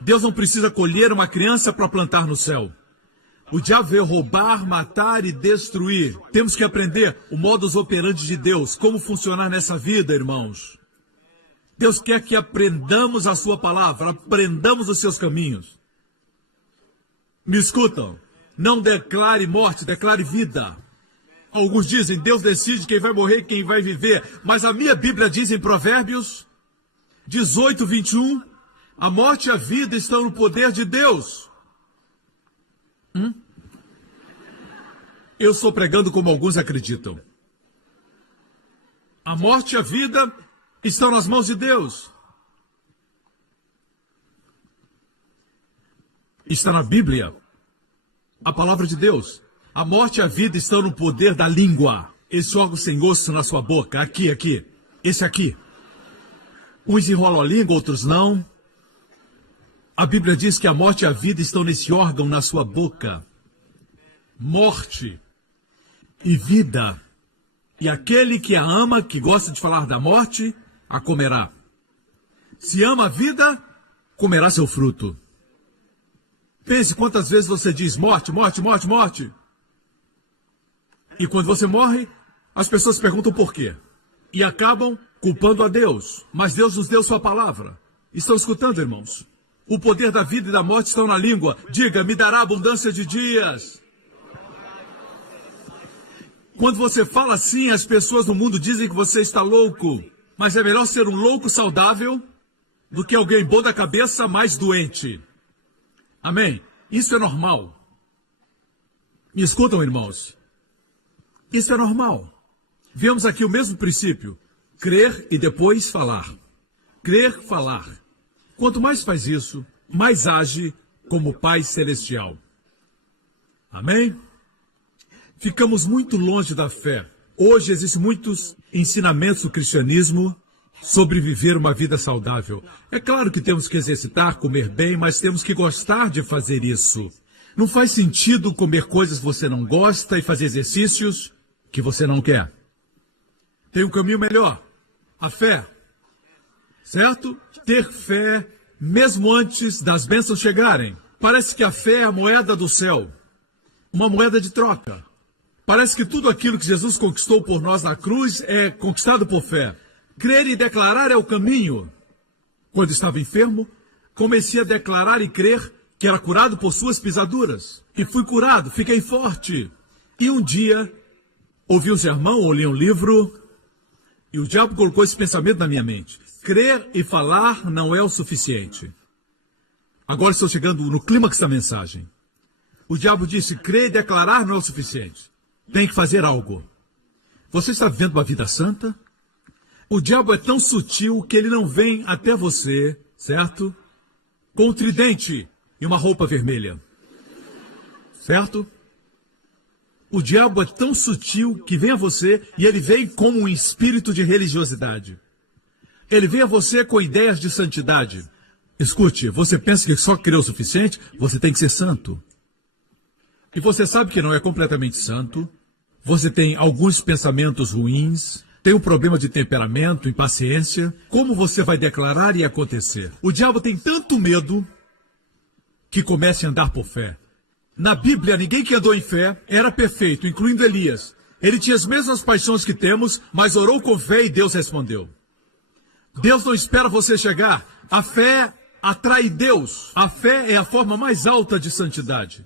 Deus não precisa colher uma criança para plantar no céu. O diabo veio roubar, matar e destruir. Temos que aprender o modus operandi de Deus, como funcionar nessa vida, irmãos. Deus quer que aprendamos a sua palavra, aprendamos os seus caminhos. Me escutam? Não declare morte, declare vida. Alguns dizem, Deus decide quem vai morrer e quem vai viver. Mas a minha Bíblia diz em Provérbios 18, 21, a morte e a vida estão no poder de Deus. Eu estou pregando como alguns acreditam. A morte e a vida estão nas mãos de Deus. Está na Bíblia. A palavra de Deus. A morte e a vida estão no poder da língua. Esse órgão sem osso na sua boca. Aqui. Esse aqui. Uns enrolam a língua, outros não. A Bíblia diz que a morte e a vida estão nesse órgão na sua boca. Morte e vida. E aquele que a ama, que gosta de falar da morte, a comerá. Se ama a vida, comerá seu fruto. Pense quantas vezes você diz morte, morte, morte, morte. E quando você morre, as pessoas perguntam por quê. E acabam culpando a Deus. Mas Deus nos deu sua palavra. Estão escutando, irmãos? O poder da vida e da morte estão na língua. Diga, me dará abundância de dias. Quando você fala assim, as pessoas no mundo dizem que você está louco. Mas é melhor ser um louco saudável do que alguém bom da cabeça, mais doente. Amém? Isso é normal. Me escutam, irmãos? Isso é normal. Vemos aqui o mesmo princípio. Crer e depois falar. Crer, falar. Quanto mais faz isso, mais age como Pai Celestial. Amém? Ficamos muito longe da fé. Hoje existem muitos ensinamentos do cristianismo sobre viver uma vida saudável. É claro que temos que exercitar, comer bem, mas temos que gostar de fazer isso. Não faz sentido comer coisas que você não gosta e fazer exercícios que você não quer. Tem um caminho melhor. A fé. Certo? Ter fé mesmo antes das bênçãos chegarem. Parece que a fé é a moeda do céu. Uma moeda de troca. Parece que tudo aquilo que Jesus conquistou por nós na cruz é conquistado por fé. Crer e declarar é o caminho. Quando estava enfermo, comecei a declarar e crer que era curado por suas pisaduras. E fui curado, fiquei forte. E um dia, ouvi um sermão ou li um livro, e o diabo colocou esse pensamento na minha mente. Crer e falar não é o suficiente. Agora estou chegando no clímax da mensagem. O diabo disse, crer e declarar não é o suficiente. Tem que fazer algo. Você está vivendo uma vida santa? O diabo é tão sutil que ele não vem até você, certo? Com um tridente e uma roupa vermelha. Certo? O diabo é tão sutil que vem a você e ele vem como um espírito de religiosidade. Ele vem a você com ideias de santidade. Escute, você pensa que só crer o suficiente? Você tem que ser santo. E você sabe que não é completamente santo. Você tem alguns pensamentos ruins, tem um problema de temperamento, impaciência, como você vai declarar e acontecer? O diabo tem tanto medo que comece a andar por fé. Na Bíblia, ninguém que andou em fé era perfeito, incluindo Elias. Ele tinha as mesmas paixões que temos, mas orou com fé e Deus respondeu. Deus não espera você chegar. A fé atrai Deus. A fé é a forma mais alta de santidade.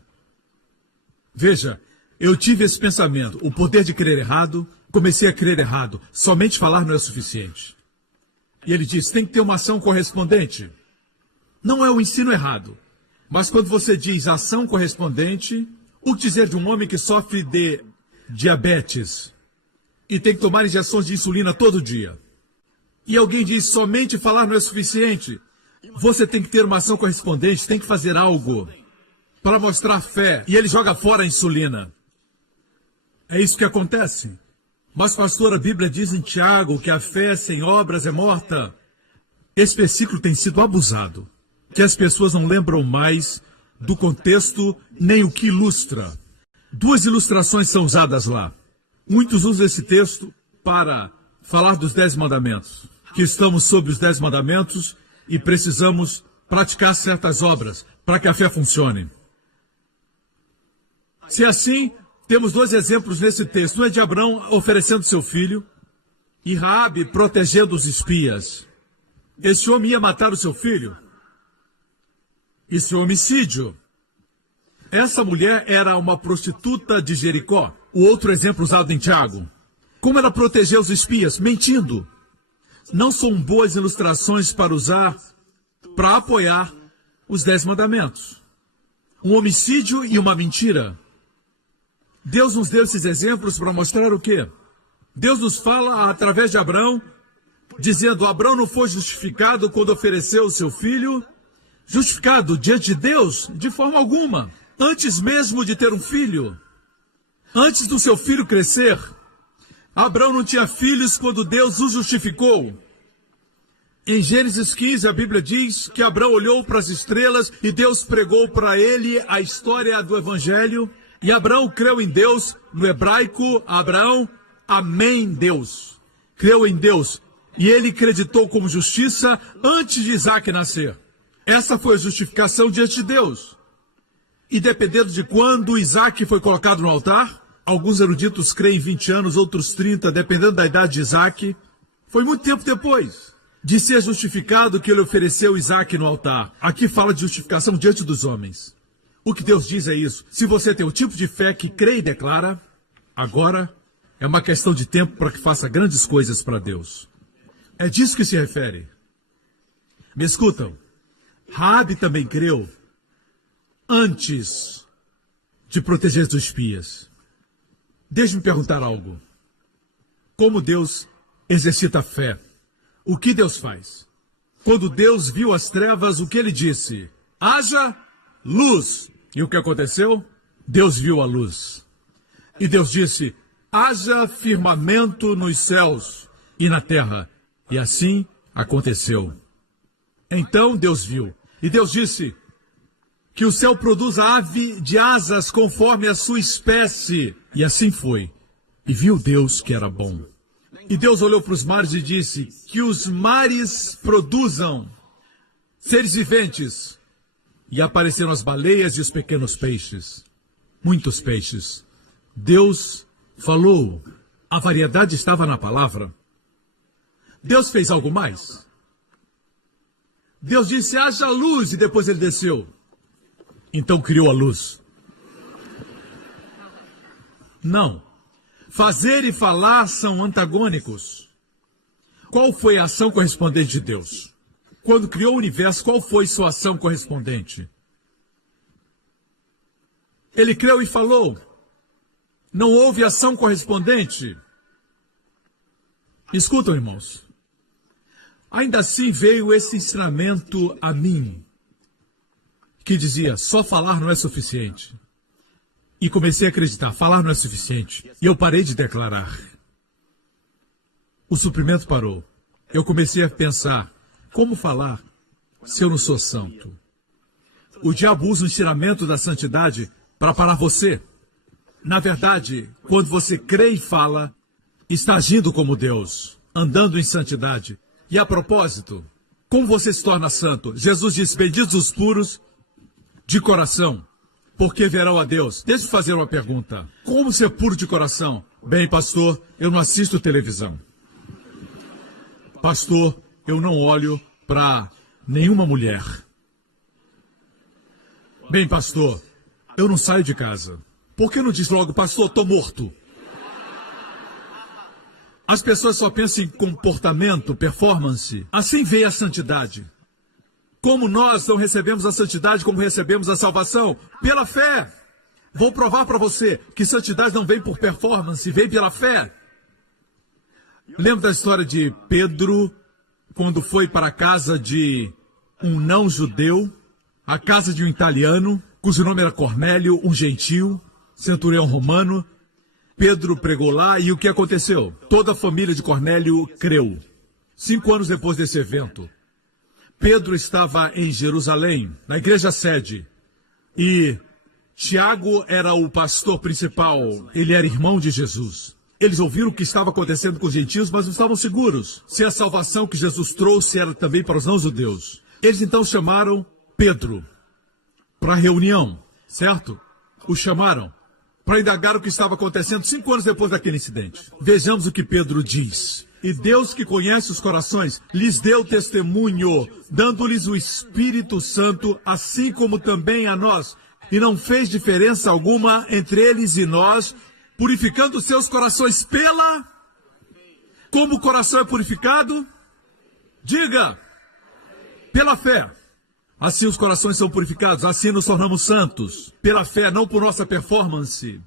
Veja, eu tive esse pensamento, o poder de crer errado, comecei a crer errado, somente falar não é suficiente. E ele diz, tem que ter uma ação correspondente. Não é o ensino errado, mas quando você diz ação correspondente, o que dizer de um homem que sofre de diabetes e tem que tomar injeções de insulina todo dia? E alguém diz, somente falar não é suficiente. Você tem que ter uma ação correspondente, tem que fazer algo para mostrar fé. E ele joga fora a insulina. É isso que acontece. Mas, pastor, a Bíblia diz em Tiago que a fé sem obras é morta. Esse versículo tem sido abusado, que as pessoas não lembram mais do contexto nem o que ilustra. Duas ilustrações são usadas lá. Muitos usam esse texto para falar dos 10 mandamentos, que estamos sob os 10 mandamentos e precisamos praticar certas obras para que a fé funcione. Se é assim, temos dois exemplos nesse texto. Um é de Abrão oferecendo seu filho e Raabe protegendo os espias. Esse homem ia matar o seu filho. Isso é homicídio. Essa mulher era uma prostituta de Jericó. O outro exemplo usado em Tiago. Como ela protegeu os espias? Mentindo. Não são boas ilustrações para usar, para apoiar os 10 mandamentos. Um homicídio e uma mentira. Deus nos deu esses exemplos para mostrar o quê? Deus nos fala através de Abrão, dizendo, Abrão não foi justificado quando ofereceu o seu filho. Justificado diante de Deus? De forma alguma. Antes mesmo de ter um filho. Antes do seu filho crescer. Abrão não tinha filhos quando Deus o justificou. Em Gênesis 15, a Bíblia diz que Abrão olhou para as estrelas e Deus pregou para ele a história do Evangelho. E Abrão creu em Deus, no hebraico, Abraão, amém, Deus. Creu em Deus. E ele acreditou como justiça antes de Isaac nascer. Essa foi a justificação diante de Deus. E dependendo de quando Isaac foi colocado no altar, alguns eruditos creem 20 anos, outros 30, dependendo da idade de Isaac. Foi muito tempo depois de ser justificado que ele ofereceu Isaac no altar. Aqui fala de justificação diante dos homens. O que Deus diz é isso. Se você tem o tipo de fé que crê e declara, agora é uma questão de tempo para que faça grandes coisas para Deus. É disso que se refere. Me escutam. Raabe também creu antes de proteger os espias. Deixe-me perguntar algo. Como Deus exercita a fé? O que Deus faz? Quando Deus viu as trevas, o que ele disse? Haja luz. E o que aconteceu? Deus viu a luz. E Deus disse, haja firmamento nos céus e na terra. E assim aconteceu. Então Deus viu. E Deus disse que o céu produza ave de asas conforme a sua espécie. E assim foi. E viu Deus que era bom. E Deus olhou para os mares e disse que os mares produzam seres viventes. E apareceram as baleias e os pequenos peixes. Muitos peixes. Deus falou. A variedade estava na palavra. Deus fez algo mais. Deus disse, haja luz, e depois ele desceu. Então criou a luz. Não. Fazer e falar são antagônicos. Qual foi a ação correspondente de Deus? Quando criou o universo, qual foi sua ação correspondente? Ele creu e falou. Não houve ação correspondente. Escutam, irmãos. Ainda assim veio esse ensinamento a mim, que dizia, só falar não é suficiente. E comecei a acreditar, falar não é suficiente. E eu parei de declarar. O suprimento parou. Eu comecei a pensar, como falar se eu não sou santo? O diabo usa o ensinamento da santidade para parar você. Na verdade, quando você crê e fala, está agindo como Deus, andando em santidade. E a propósito, como você se torna santo? Jesus disse, benditos os puros de coração, porque verão a Deus. Deixa eu fazer uma pergunta. Como ser puro de coração? Bem, pastor, eu não assisto televisão. Pastor, eu não olho para nenhuma mulher. Bem, pastor, eu não saio de casa. Por que não diz logo, pastor, estou morto? As pessoas só pensam em comportamento, performance. Assim veio a santidade. Como nós não recebemos a santidade como recebemos a salvação? Pela fé. Vou provar para você que santidade não vem por performance, vem pela fé. Lembra da história de Pedro, quando foi para a casa de um não-judeu, a casa de um italiano, cujo nome era Cornélio, um gentil, centurião romano. Pedro pregou lá e o que aconteceu? Toda a família de Cornélio creu. 5 anos depois desse evento, Pedro estava em Jerusalém, na igreja sede, e Tiago era o pastor principal, ele era irmão de Jesus. Eles ouviram o que estava acontecendo com os gentios, mas não estavam seguros se a salvação que Jesus trouxe era também para os não-judeus. Eles então chamaram Pedro para a reunião, certo? O chamaram para indagar o que estava acontecendo 5 anos depois daquele incidente. Vejamos o que Pedro diz. E Deus, que conhece os corações, lhes deu testemunho, dando-lhes o Espírito Santo, assim como também a nós. E não fez diferença alguma entre eles e nós, purificando seus corações pela... Como o coração é purificado? Diga! Pela fé. Assim os corações são purificados, assim nos tornamos santos. Pela fé, não por nossa performance.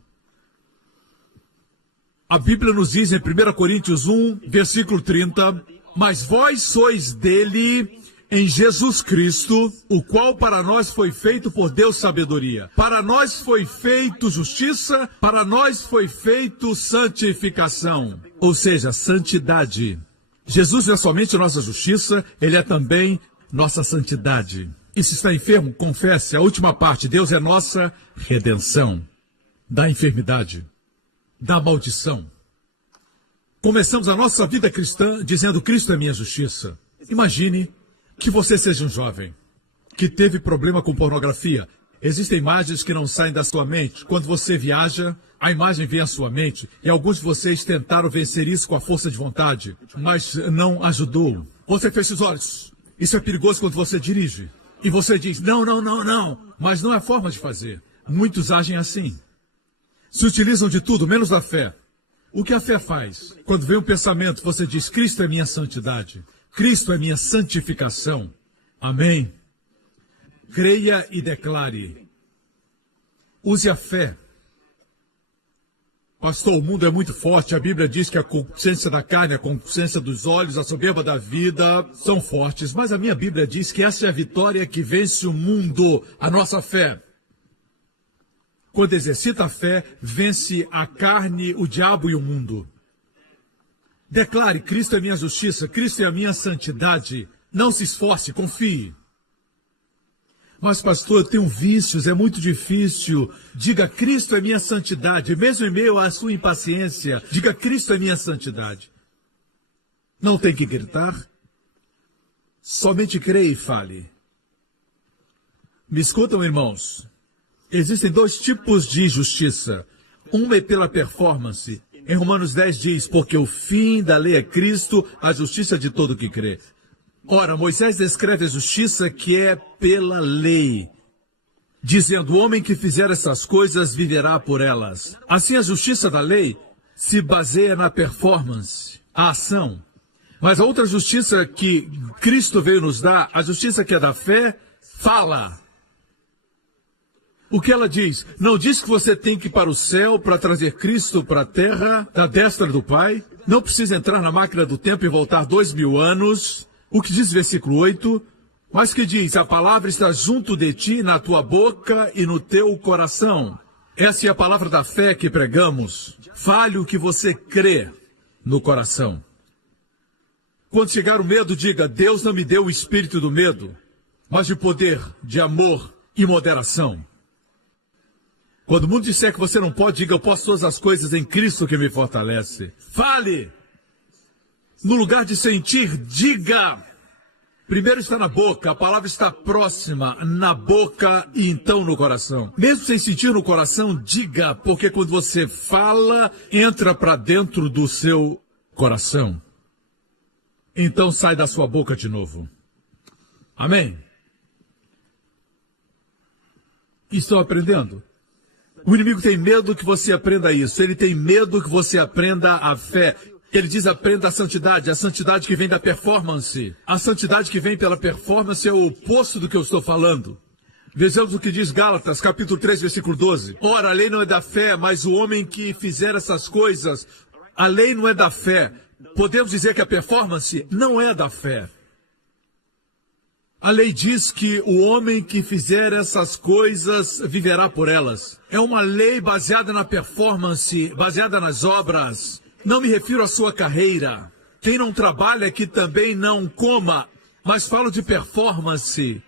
A Bíblia nos diz em 1 Coríntios 1, versículo 30, mas vós sois dele em Jesus Cristo, o qual para nós foi feito por Deus sabedoria. Para nós foi feito justiça, para nós foi feito santificação. Ou seja, santidade. Jesus não é somente nossa justiça, ele é também nossa santidade. E se está enfermo, confesse, a última parte, Deus é nossa redenção da enfermidade, da maldição. Começamos a nossa vida cristã dizendo, Cristo é minha justiça. Imagine que você seja um jovem que teve problema com pornografia. Existem imagens que não saem da sua mente. Quando você viaja, a imagem vem à sua mente. E alguns de vocês tentaram vencer isso com a força de vontade, mas não ajudou. Você fecha os olhos. Isso é perigoso quando você dirige. E você diz, não. Mas não é a forma de fazer. Muitos agem assim. Se utilizam de tudo, menos da fé. O que a fé faz? Quando vem um pensamento, você diz, Cristo é minha santidade. Cristo é minha santificação. Amém? Creia e declare. Use a fé. Pastor, o mundo é muito forte. A Bíblia diz que a consciência da carne, a consciência dos olhos, a soberba da vida são fortes. Mas a minha Bíblia diz que essa é a vitória que vence o mundo, a nossa fé. Quando exercita a fé, vence a carne, o diabo e o mundo. Declare, Cristo é minha justiça, Cristo é a minha santidade. Não se esforce, confie. Mas, pastor, eu tenho vícios, é muito difícil. Diga, Cristo é minha santidade. Mesmo em meio à sua impaciência, diga, Cristo é minha santidade. Não tem que gritar. Somente creia e fale. Me escutam, irmãos. Existem 2 tipos de justiça. Uma é pela performance. Em Romanos 10 diz, porque o fim da lei é Cristo, a justiça de todo que crê. Ora, Moisés descreve a justiça que é pela lei, dizendo, o homem que fizer essas coisas viverá por elas. Assim, a justiça da lei se baseia na performance, a ação. Mas a outra justiça que Cristo veio nos dar, a justiça que é da fé, fala. O que ela diz? Não diz que você tem que ir para o céu para trazer Cristo para a terra, da destra do Pai. Não precisa entrar na máquina do tempo e voltar 2000 anos. O que diz versículo 8? Mas que diz, a palavra está junto de ti, na tua boca e no teu coração. Essa é a palavra da fé que pregamos. Fale o que você crê no coração. Quando chegar o medo, diga, Deus não me deu o espírito do medo, mas de poder, de amor e moderação. Quando o mundo disser que você não pode, diga: eu posso todas as coisas em Cristo que me fortalece. Fale. No lugar de sentir, diga. Primeiro está na boca, a palavra está próxima, na boca e então no coração. Mesmo sem sentir no coração, diga, porque quando você fala, entra para dentro do seu coração. Então sai da sua boca de novo. Amém? Estão aprendendo? O inimigo tem medo que você aprenda isso. Ele tem medo que você aprenda a fé. Ele diz: aprenda a santidade que vem da performance. A santidade que vem pela performance é o oposto do que eu estou falando. Vejamos o que diz Gálatas, capítulo 3, versículo 12. Ora, a lei não é da fé, mas o homem que fizer essas coisas, a lei não é da fé. Podemos dizer que a performance não é da fé. A lei diz que o homem que fizer essas coisas viverá por elas. É uma lei baseada na performance, baseada nas obras. Não me refiro à sua carreira. Quem não trabalha que também não coma, mas falo de performance.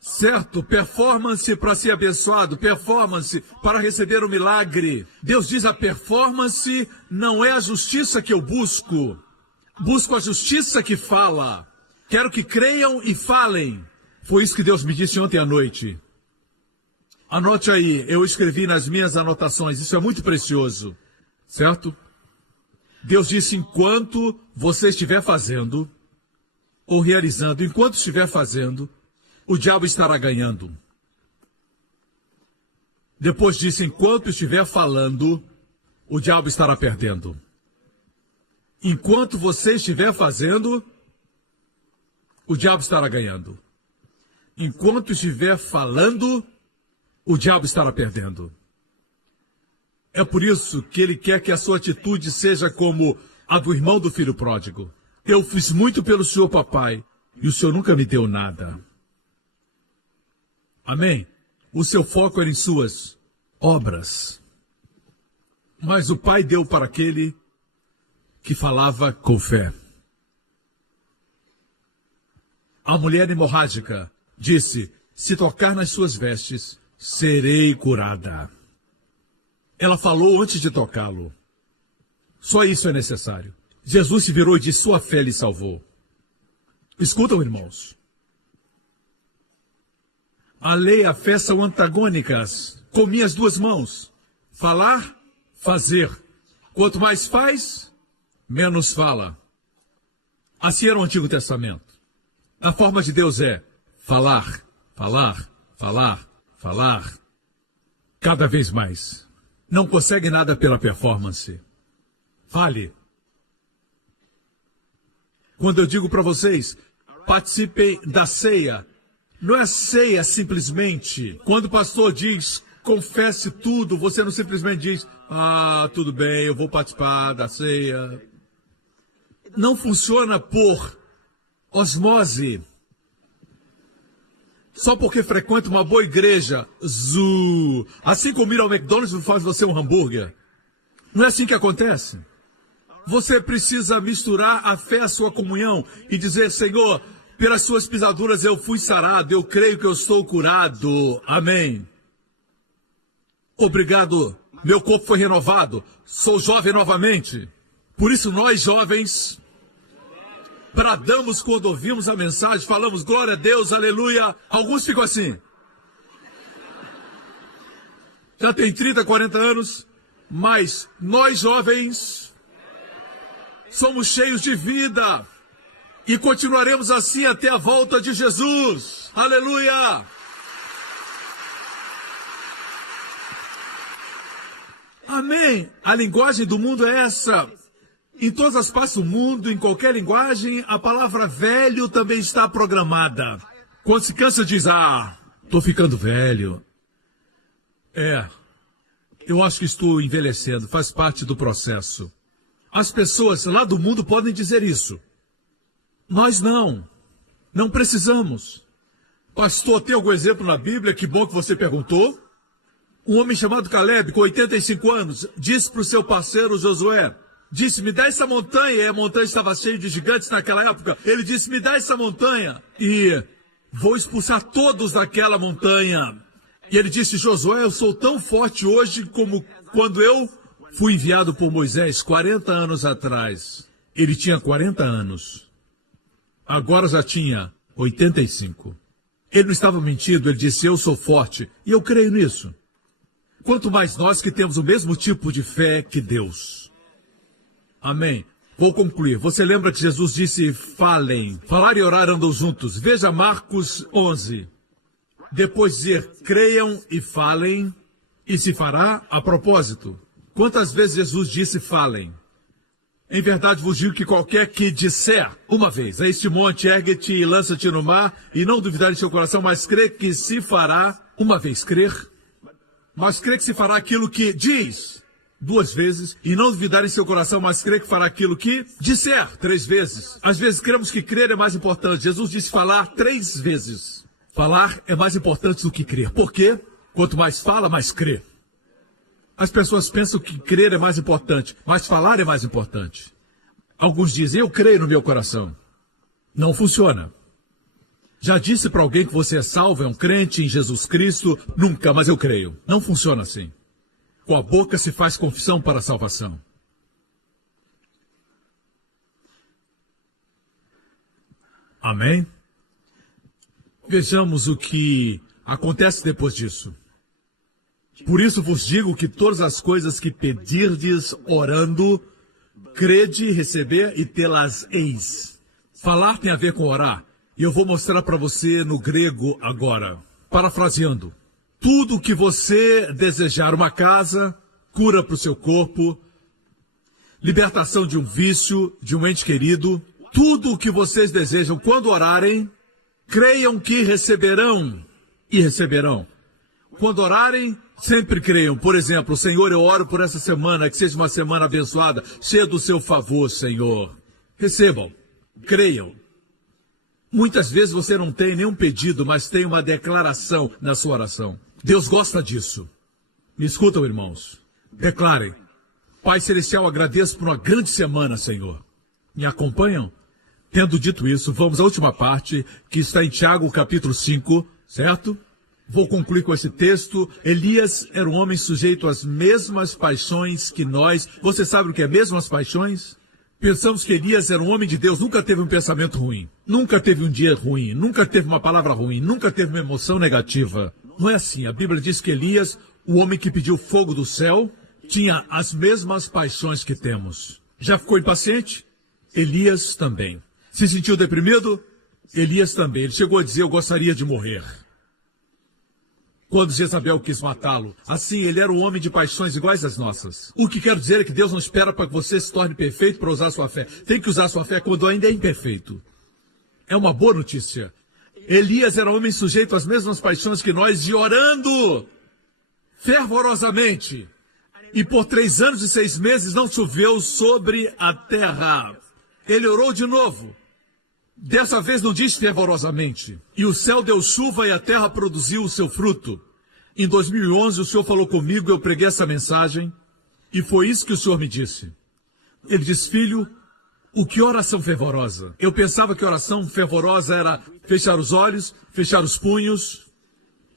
Certo? Performance para ser abençoado, performance para receber o milagre. Deus diz: a performance não é a justiça que eu busco. Busco a justiça que fala. Quero que creiam e falem. Foi isso que Deus me disse ontem à noite. Anote aí, eu escrevi nas minhas anotações, isso é muito precioso. Certo? Deus disse: enquanto você estiver fazendo, ou realizando, enquanto estiver fazendo, o diabo estará ganhando. Depois disse: enquanto estiver falando, o diabo estará perdendo. Enquanto você estiver fazendo, o diabo estará ganhando. Enquanto estiver falando, o diabo estará perdendo. É por isso que ele quer que a sua atitude seja como a do irmão do filho pródigo. Eu fiz muito pelo senhor, papai, e o senhor nunca me deu nada. Amém? O seu foco era em suas obras. Mas o pai deu para aquele que falava com fé. A mulher hemorrágica disse: se tocar nas suas vestes, serei curada. Ela falou antes de tocá-lo. Só isso é necessário. Jesus se virou e disse: sua fé lhe salvou. Escutam, irmãos. A lei e a fé são antagônicas. Com minhas duas mãos. Falar, fazer. Quanto mais faz, menos fala. Assim era o Antigo Testamento. A forma de Deus é falar, falar, falar, falar. Cada vez mais. Não consegue nada pela performance. Fale. Quando eu digo para vocês, participem da ceia, não é ceia simplesmente. Quando o pastor diz, confesse tudo, você não simplesmente diz: ah, tudo bem, eu vou participar da ceia. Não funciona por osmose. Só porque frequenta uma boa igreja, assim como ir ao McDonald's não faz você um hambúrguer. Não é assim que acontece. Você precisa misturar a fé à sua comunhão e dizer: Senhor, pelas suas pisaduras eu fui sarado, eu creio que eu estou curado. Amém. Obrigado, meu corpo foi renovado, sou jovem novamente. Por isso nós jovens bradamos quando ouvimos a mensagem, falamos glória a Deus, aleluia. Alguns ficam assim. Já tem 30, 40 anos, mas nós jovens somos cheios de vida e continuaremos assim até a volta de Jesus. Aleluia! Amém! A linguagem do mundo é essa. Em todas as partes do mundo, em qualquer linguagem, a palavra velho também está programada. Quando se cansa, diz: ah, estou ficando velho. Eu acho que estou envelhecendo, faz parte do processo. As pessoas lá do mundo podem dizer isso. Nós não precisamos. Pastor, tem algum exemplo na Bíblia? Que bom que você perguntou. Um homem chamado Caleb, com 85 anos, disse para o seu parceiro Josué, disse: me dá essa montanha. E a montanha estava cheia de gigantes naquela época. Ele disse: me dá essa montanha e vou expulsar todos daquela montanha. E ele disse: Josué, eu sou tão forte hoje como quando eu fui enviado por Moisés 40 anos atrás. Ele tinha 40 anos. Agora já tinha 85. Ele não estava mentindo, ele disse: eu sou forte. E eu creio nisso. Quanto mais nós que temos o mesmo tipo de fé que Deus. Amém. Vou concluir. Você lembra que Jesus disse: falem. Falar e orar andam juntos. Veja Marcos 11. Depois dizer: creiam e falem, e se fará a propósito. Quantas vezes Jesus disse: falem? Em verdade vos digo que qualquer que disser uma vez a este monte, ergue-te e lança-te no mar, e não duvidar em seu coração, mas crê que se fará, uma vez crer, mas crê que se fará aquilo que diz 2 vezes, e não duvidar em seu coração, mas crê que fará aquilo que disser 3 vezes. Às vezes cremos que crer é mais importante. Jesus disse falar 3 vezes. Falar é mais importante do que crer. Por quê? Quanto mais fala, mais crê. As pessoas pensam que crer é mais importante, mas falar é mais importante. Alguns dizem: eu creio no meu coração. Não funciona. Já disse para alguém que você é salvo, é um crente em Jesus Cristo? Nunca, mas eu creio. Não funciona assim. Com a boca se faz confissão para a salvação. Amém? Vejamos o que acontece depois disso. Por isso vos digo que todas as coisas que pedirdes orando, crede, receber e tê-las-eis. Falar tem a ver com orar. E eu vou mostrar para você no grego agora. Parafraseando. Tudo que você desejar, uma casa, cura para o seu corpo, libertação de um vício, de um ente querido, tudo o que vocês desejam quando orarem, creiam que receberão e receberão. Quando orarem, sempre creiam. Por exemplo: Senhor, eu oro por essa semana, que seja uma semana abençoada, cheia do seu favor, Senhor. Recebam, creiam. Muitas vezes você não tem nenhum pedido, mas tem uma declaração na sua oração. Deus gosta disso. Me escutam, irmãos. Declarem: Pai Celestial, agradeço por uma grande semana, Senhor. Me acompanham? Tendo dito isso, vamos à última parte, que está em Tiago, capítulo 5, certo? Vou concluir com esse texto. Elias era um homem sujeito às mesmas paixões que nós. Você sabe o que é mesmas paixões? Pensamos que Elias era um homem de Deus, nunca teve um pensamento ruim, nunca teve um dia ruim, nunca teve uma palavra ruim, nunca teve uma emoção negativa. Não é assim. A Bíblia diz que Elias, o homem que pediu fogo do céu, tinha as mesmas paixões que temos. Já ficou impaciente? Elias também. Se sentiu deprimido? Elias também. Ele chegou a dizer: eu gostaria de morrer. Quando Jezabel quis matá-lo, assim ele era um homem de paixões iguais às nossas. O que quero dizer é que Deus não espera para que você se torne perfeito para usar sua fé. Tem que usar sua fé quando ainda é imperfeito. É uma boa notícia. Elias era um homem sujeito às mesmas paixões que nós, e orando fervorosamente. E por 3 anos e 6 meses não choveu sobre a terra. Ele orou de novo. Dessa vez não diz fervorosamente. E o céu deu chuva e a terra produziu o seu fruto. Em 2011 o Senhor falou comigo, eu preguei essa mensagem. E foi isso que o Senhor me disse. Ele disse: filho, o que oração fervorosa? Eu pensava que oração fervorosa era fechar os olhos, fechar os punhos,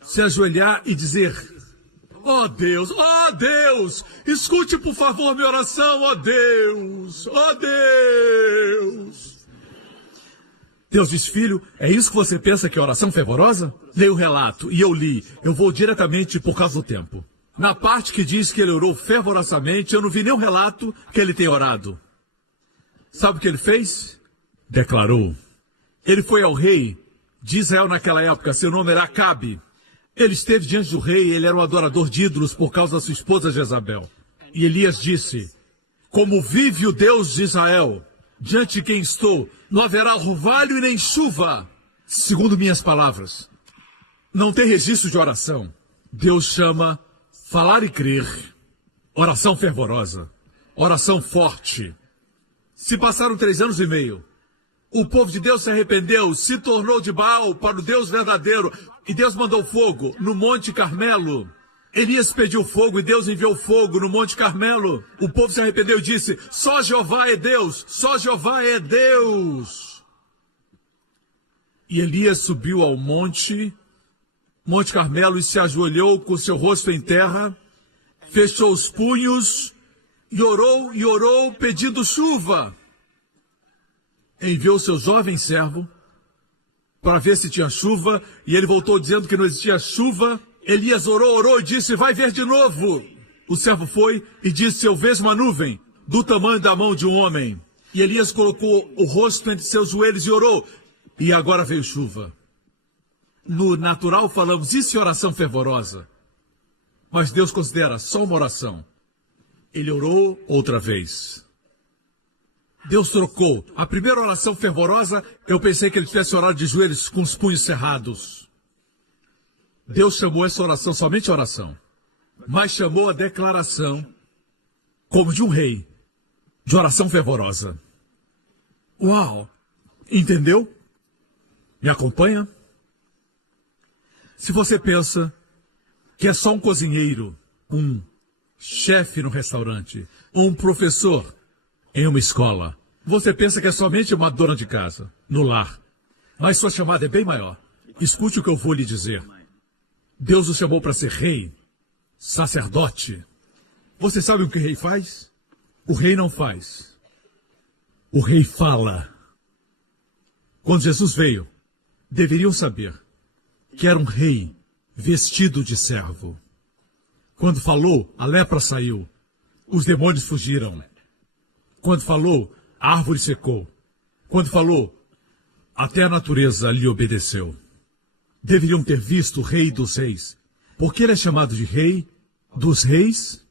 se ajoelhar e dizer: ó Deus, escute por favor minha oração, ó Deus, ó Deus. Deus diz: filho, é isso que você pensa que é oração fervorosa? Leia o relato, e eu li. Eu vou diretamente por causa do tempo. Na parte que diz que ele orou fervorosamente, eu não vi nenhum relato que ele tenha orado. Sabe o que ele fez? Declarou. Ele foi ao rei de Israel naquela época, seu nome era Acabe. Ele esteve diante do rei, ele era um adorador de ídolos por causa da sua esposa Jezabel. E Elias disse: como vive o Deus de Israel, diante de quem estou, não haverá orvalho e nem chuva. Segundo minhas palavras, não tem registro de oração. Deus chama falar e crer, oração fervorosa, oração forte. Se passaram 3 anos e meio, o povo de Deus se arrependeu, se tornou de Baal para o Deus verdadeiro, e Deus mandou fogo no Monte Carmelo. Elias pediu fogo e Deus enviou fogo no Monte Carmelo. O povo se arrependeu e disse: só Jeová é Deus, só Jeová é Deus. E Elias subiu ao monte Monte Carmelo e se ajoelhou com seu rosto em terra, fechou os punhos e orou, pedindo chuva. Enviou seu jovem servo para ver se tinha chuva, e ele voltou dizendo que não existia chuva. Elias orou e disse, vai ver de novo. O servo foi e disse, eu vejo uma nuvem do tamanho da mão de um homem. E Elias colocou o rosto entre seus joelhos e orou, e agora veio chuva. No natural falamos, isso é oração fervorosa. Mas Deus considera só uma oração. Ele orou outra vez. Deus trocou. A primeira oração fervorosa, eu pensei que ele tivesse orado de joelhos com os punhos cerrados. Deus chamou essa oração somente oração. Mas chamou a declaração como de um rei, de oração fervorosa. Uau! Entendeu? Me acompanha? Se você pensa que é só um cozinheiro, um chefe no restaurante, ou um professor em uma escola, você pensa que é somente uma dona de casa, no lar. Mas sua chamada é bem maior. Escute o que eu vou lhe dizer. Deus o chamou para ser rei, sacerdote. Você sabe o que o rei faz? O rei não faz. O rei fala. Quando Jesus veio, deveriam saber que era um rei vestido de servo. Quando falou, a lepra saiu, os demônios fugiram. Quando falou, a árvore secou. Quando falou, até a natureza lhe obedeceu. Deveriam ter visto o rei dos reis. Porque ele é chamado de rei dos reis?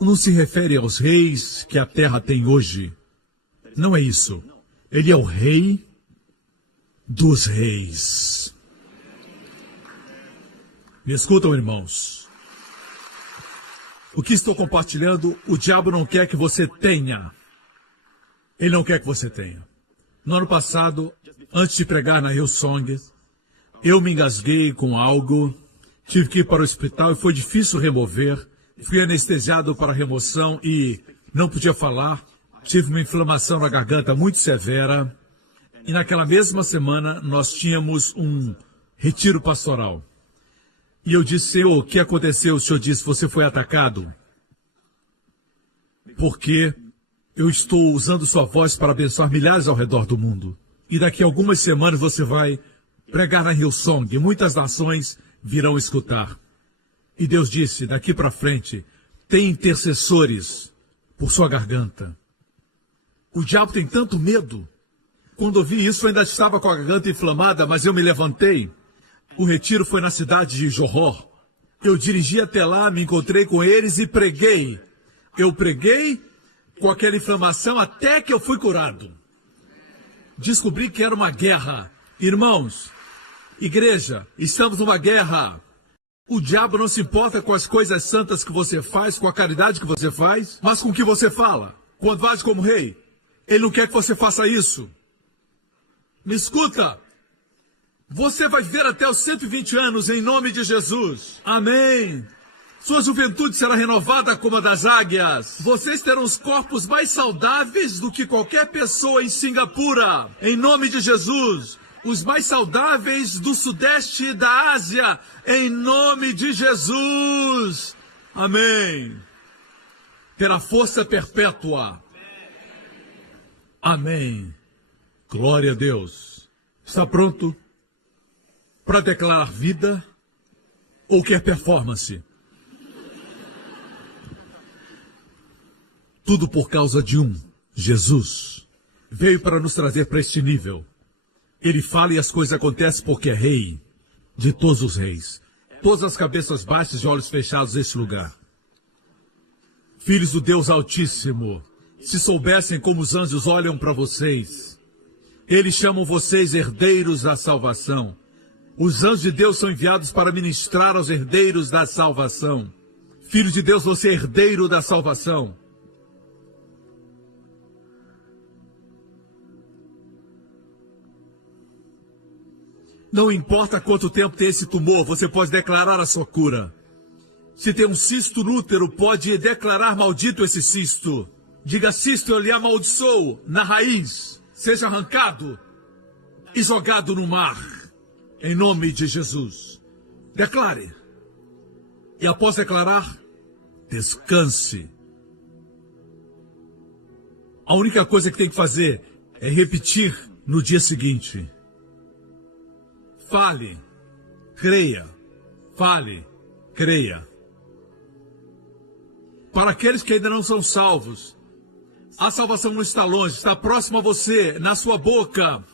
Não se refere aos reis que a terra tem hoje. Não é isso. Ele é o rei dos reis. Me escutam, irmãos. O que estou compartilhando, o diabo não quer que você tenha. Ele não quer que você tenha. No ano passado, antes de pregar na Hillsong, eu me engasguei com algo, tive que ir para o hospital e foi difícil remover. Fui anestesiado para a remoção e não podia falar. Tive uma inflamação na garganta muito severa. E naquela mesma semana, nós tínhamos um retiro pastoral. E eu disse, Senhor, o que aconteceu? O Senhor disse, você foi atacado. Porque eu estou usando sua voz para abençoar milhares ao redor do mundo. E daqui a algumas semanas você vai pregar na Hillsong. E muitas nações virão escutar. E Deus disse, daqui para frente, tem intercessores por sua garganta. O diabo tem tanto medo. Quando eu vi isso, eu ainda estava com a garganta inflamada, mas eu me levantei. O retiro foi na cidade de Johor. Eu dirigi até lá, me encontrei com eles e preguei. Eu preguei com aquela inflamação até que eu fui curado. Descobri que era uma guerra. Irmãos, igreja, estamos numa guerra. O diabo não se importa com as coisas santas que você faz, com a caridade que você faz, mas com o que você fala. Quando age como rei, ele não quer que você faça isso. Me escuta. Você vai viver até os 120 anos em nome de Jesus. Amém. Sua juventude será renovada como a das águias. Vocês terão os corpos mais saudáveis do que qualquer pessoa em Singapura. Em nome de Jesus. Os mais saudáveis do sudeste da Ásia. Em nome de Jesus. Amém. Terá força perpétua. Amém. Glória a Deus. Está pronto para declarar vida ou quer performance? Tudo por causa de Jesus. Veio para nos trazer para este nível. Ele fala e as coisas acontecem porque é rei de todos os reis. Todas as cabeças baixas e olhos fechados neste lugar. Filhos do Deus Altíssimo, se soubessem como os anjos olham para vocês, eles chamam vocês herdeiros da salvação. Os anjos de Deus são enviados para ministrar aos herdeiros da salvação. Filho de Deus, você é herdeiro da salvação. Não importa quanto tempo tem esse tumor, você pode declarar a sua cura. Se tem um cisto no útero, pode declarar maldito esse cisto. Diga, cisto, eu lhe amaldiçoo na raiz. Seja arrancado e jogado no mar. Em nome de Jesus. Declare. E após declarar, descanse. A única coisa que tem que fazer é repetir no dia seguinte. Fale, creia. Fale, creia. Para aqueles que ainda não são salvos, a salvação não está longe, está próximo a você, na sua boca.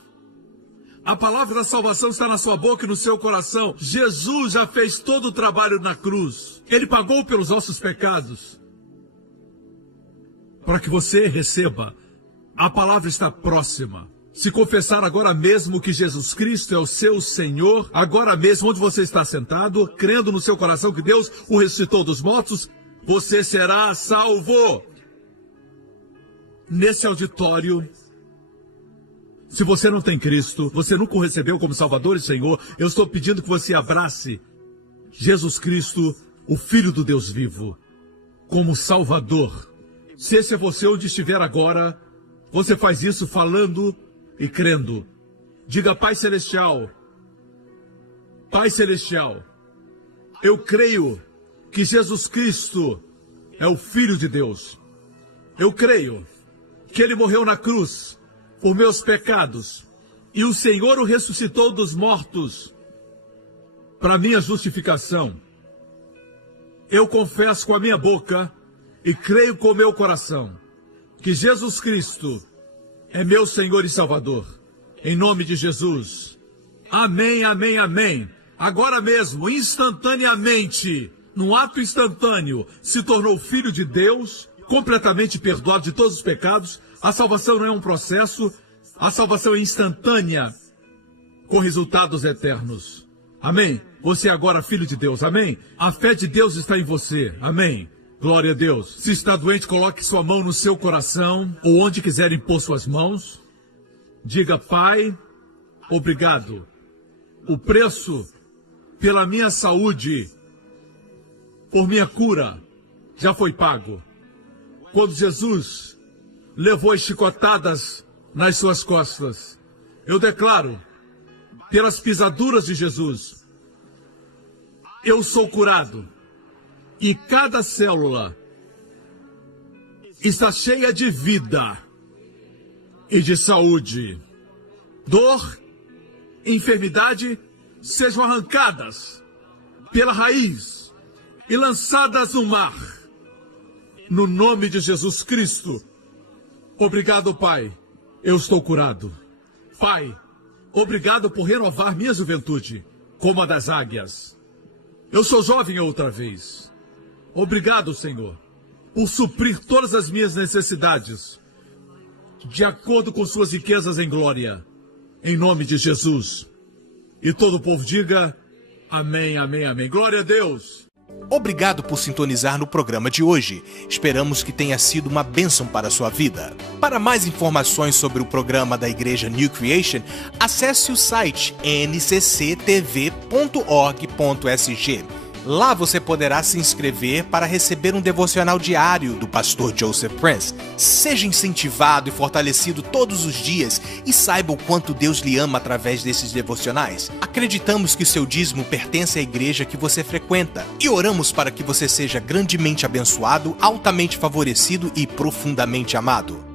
A palavra da salvação está na sua boca e no seu coração. Jesus já fez todo o trabalho na cruz. Ele pagou pelos nossos pecados. Para que você receba, a palavra está próxima. Se confessar agora mesmo que Jesus Cristo é o seu Senhor, agora mesmo onde você está sentado, crendo no seu coração que Deus o ressuscitou dos mortos, você será salvo. Nesse auditório, se você não tem Cristo, você nunca o recebeu como Salvador e Senhor, eu estou pedindo que você abrace Jesus Cristo, o Filho do Deus vivo, como Salvador. Se esse é você onde estiver agora, você faz isso falando e crendo. Diga: Pai Celestial, Pai Celestial, eu creio que Jesus Cristo é o Filho de Deus. Eu creio que Ele morreu na cruz por meus pecados, e o Senhor o ressuscitou dos mortos para minha justificação. Eu confesso com a minha boca e creio com o meu coração que Jesus Cristo é meu Senhor e Salvador. Em nome de Jesus. Amém, amém, amém. Agora mesmo, instantaneamente, num ato instantâneo, se tornou filho de Deus, completamente perdoado de todos os pecados. A salvação não é um processo, a salvação é instantânea, com resultados eternos. Amém? Você é agora filho de Deus, amém? A fé de Deus está em você, amém? Glória a Deus. Se está doente, coloque sua mão no seu coração, ou onde quiser impor suas mãos. Diga: Pai, obrigado. O preço pela minha saúde, por minha cura, já foi pago. Quando Jesus levou as chicotadas nas suas costas, eu declaro, pelas pisaduras de Jesus, eu sou curado. E cada célula está cheia de vida e de saúde. Dor, enfermidade, sejam arrancadas pela raiz e lançadas no mar. No nome de Jesus Cristo. Obrigado, Pai. Eu estou curado. Pai, obrigado por renovar minha juventude, como a das águias. Eu sou jovem outra vez. Obrigado, Senhor, por suprir todas as minhas necessidades, de acordo com suas riquezas em glória, em nome de Jesus. E todo o povo diga: amém, amém, amém. Glória a Deus. Obrigado por sintonizar no programa de hoje. Esperamos que tenha sido uma bênção para a sua vida. Para mais informações sobre o programa da Igreja New Creation, acesse o site ncctv.org.sg. Lá você poderá se inscrever para receber um devocional diário do pastor Joseph Prince. Seja incentivado e fortalecido todos os dias e saiba o quanto Deus lhe ama através desses devocionais. Acreditamos que seu dízimo pertence à igreja que você frequenta e oramos para que você seja grandemente abençoado, altamente favorecido e profundamente amado.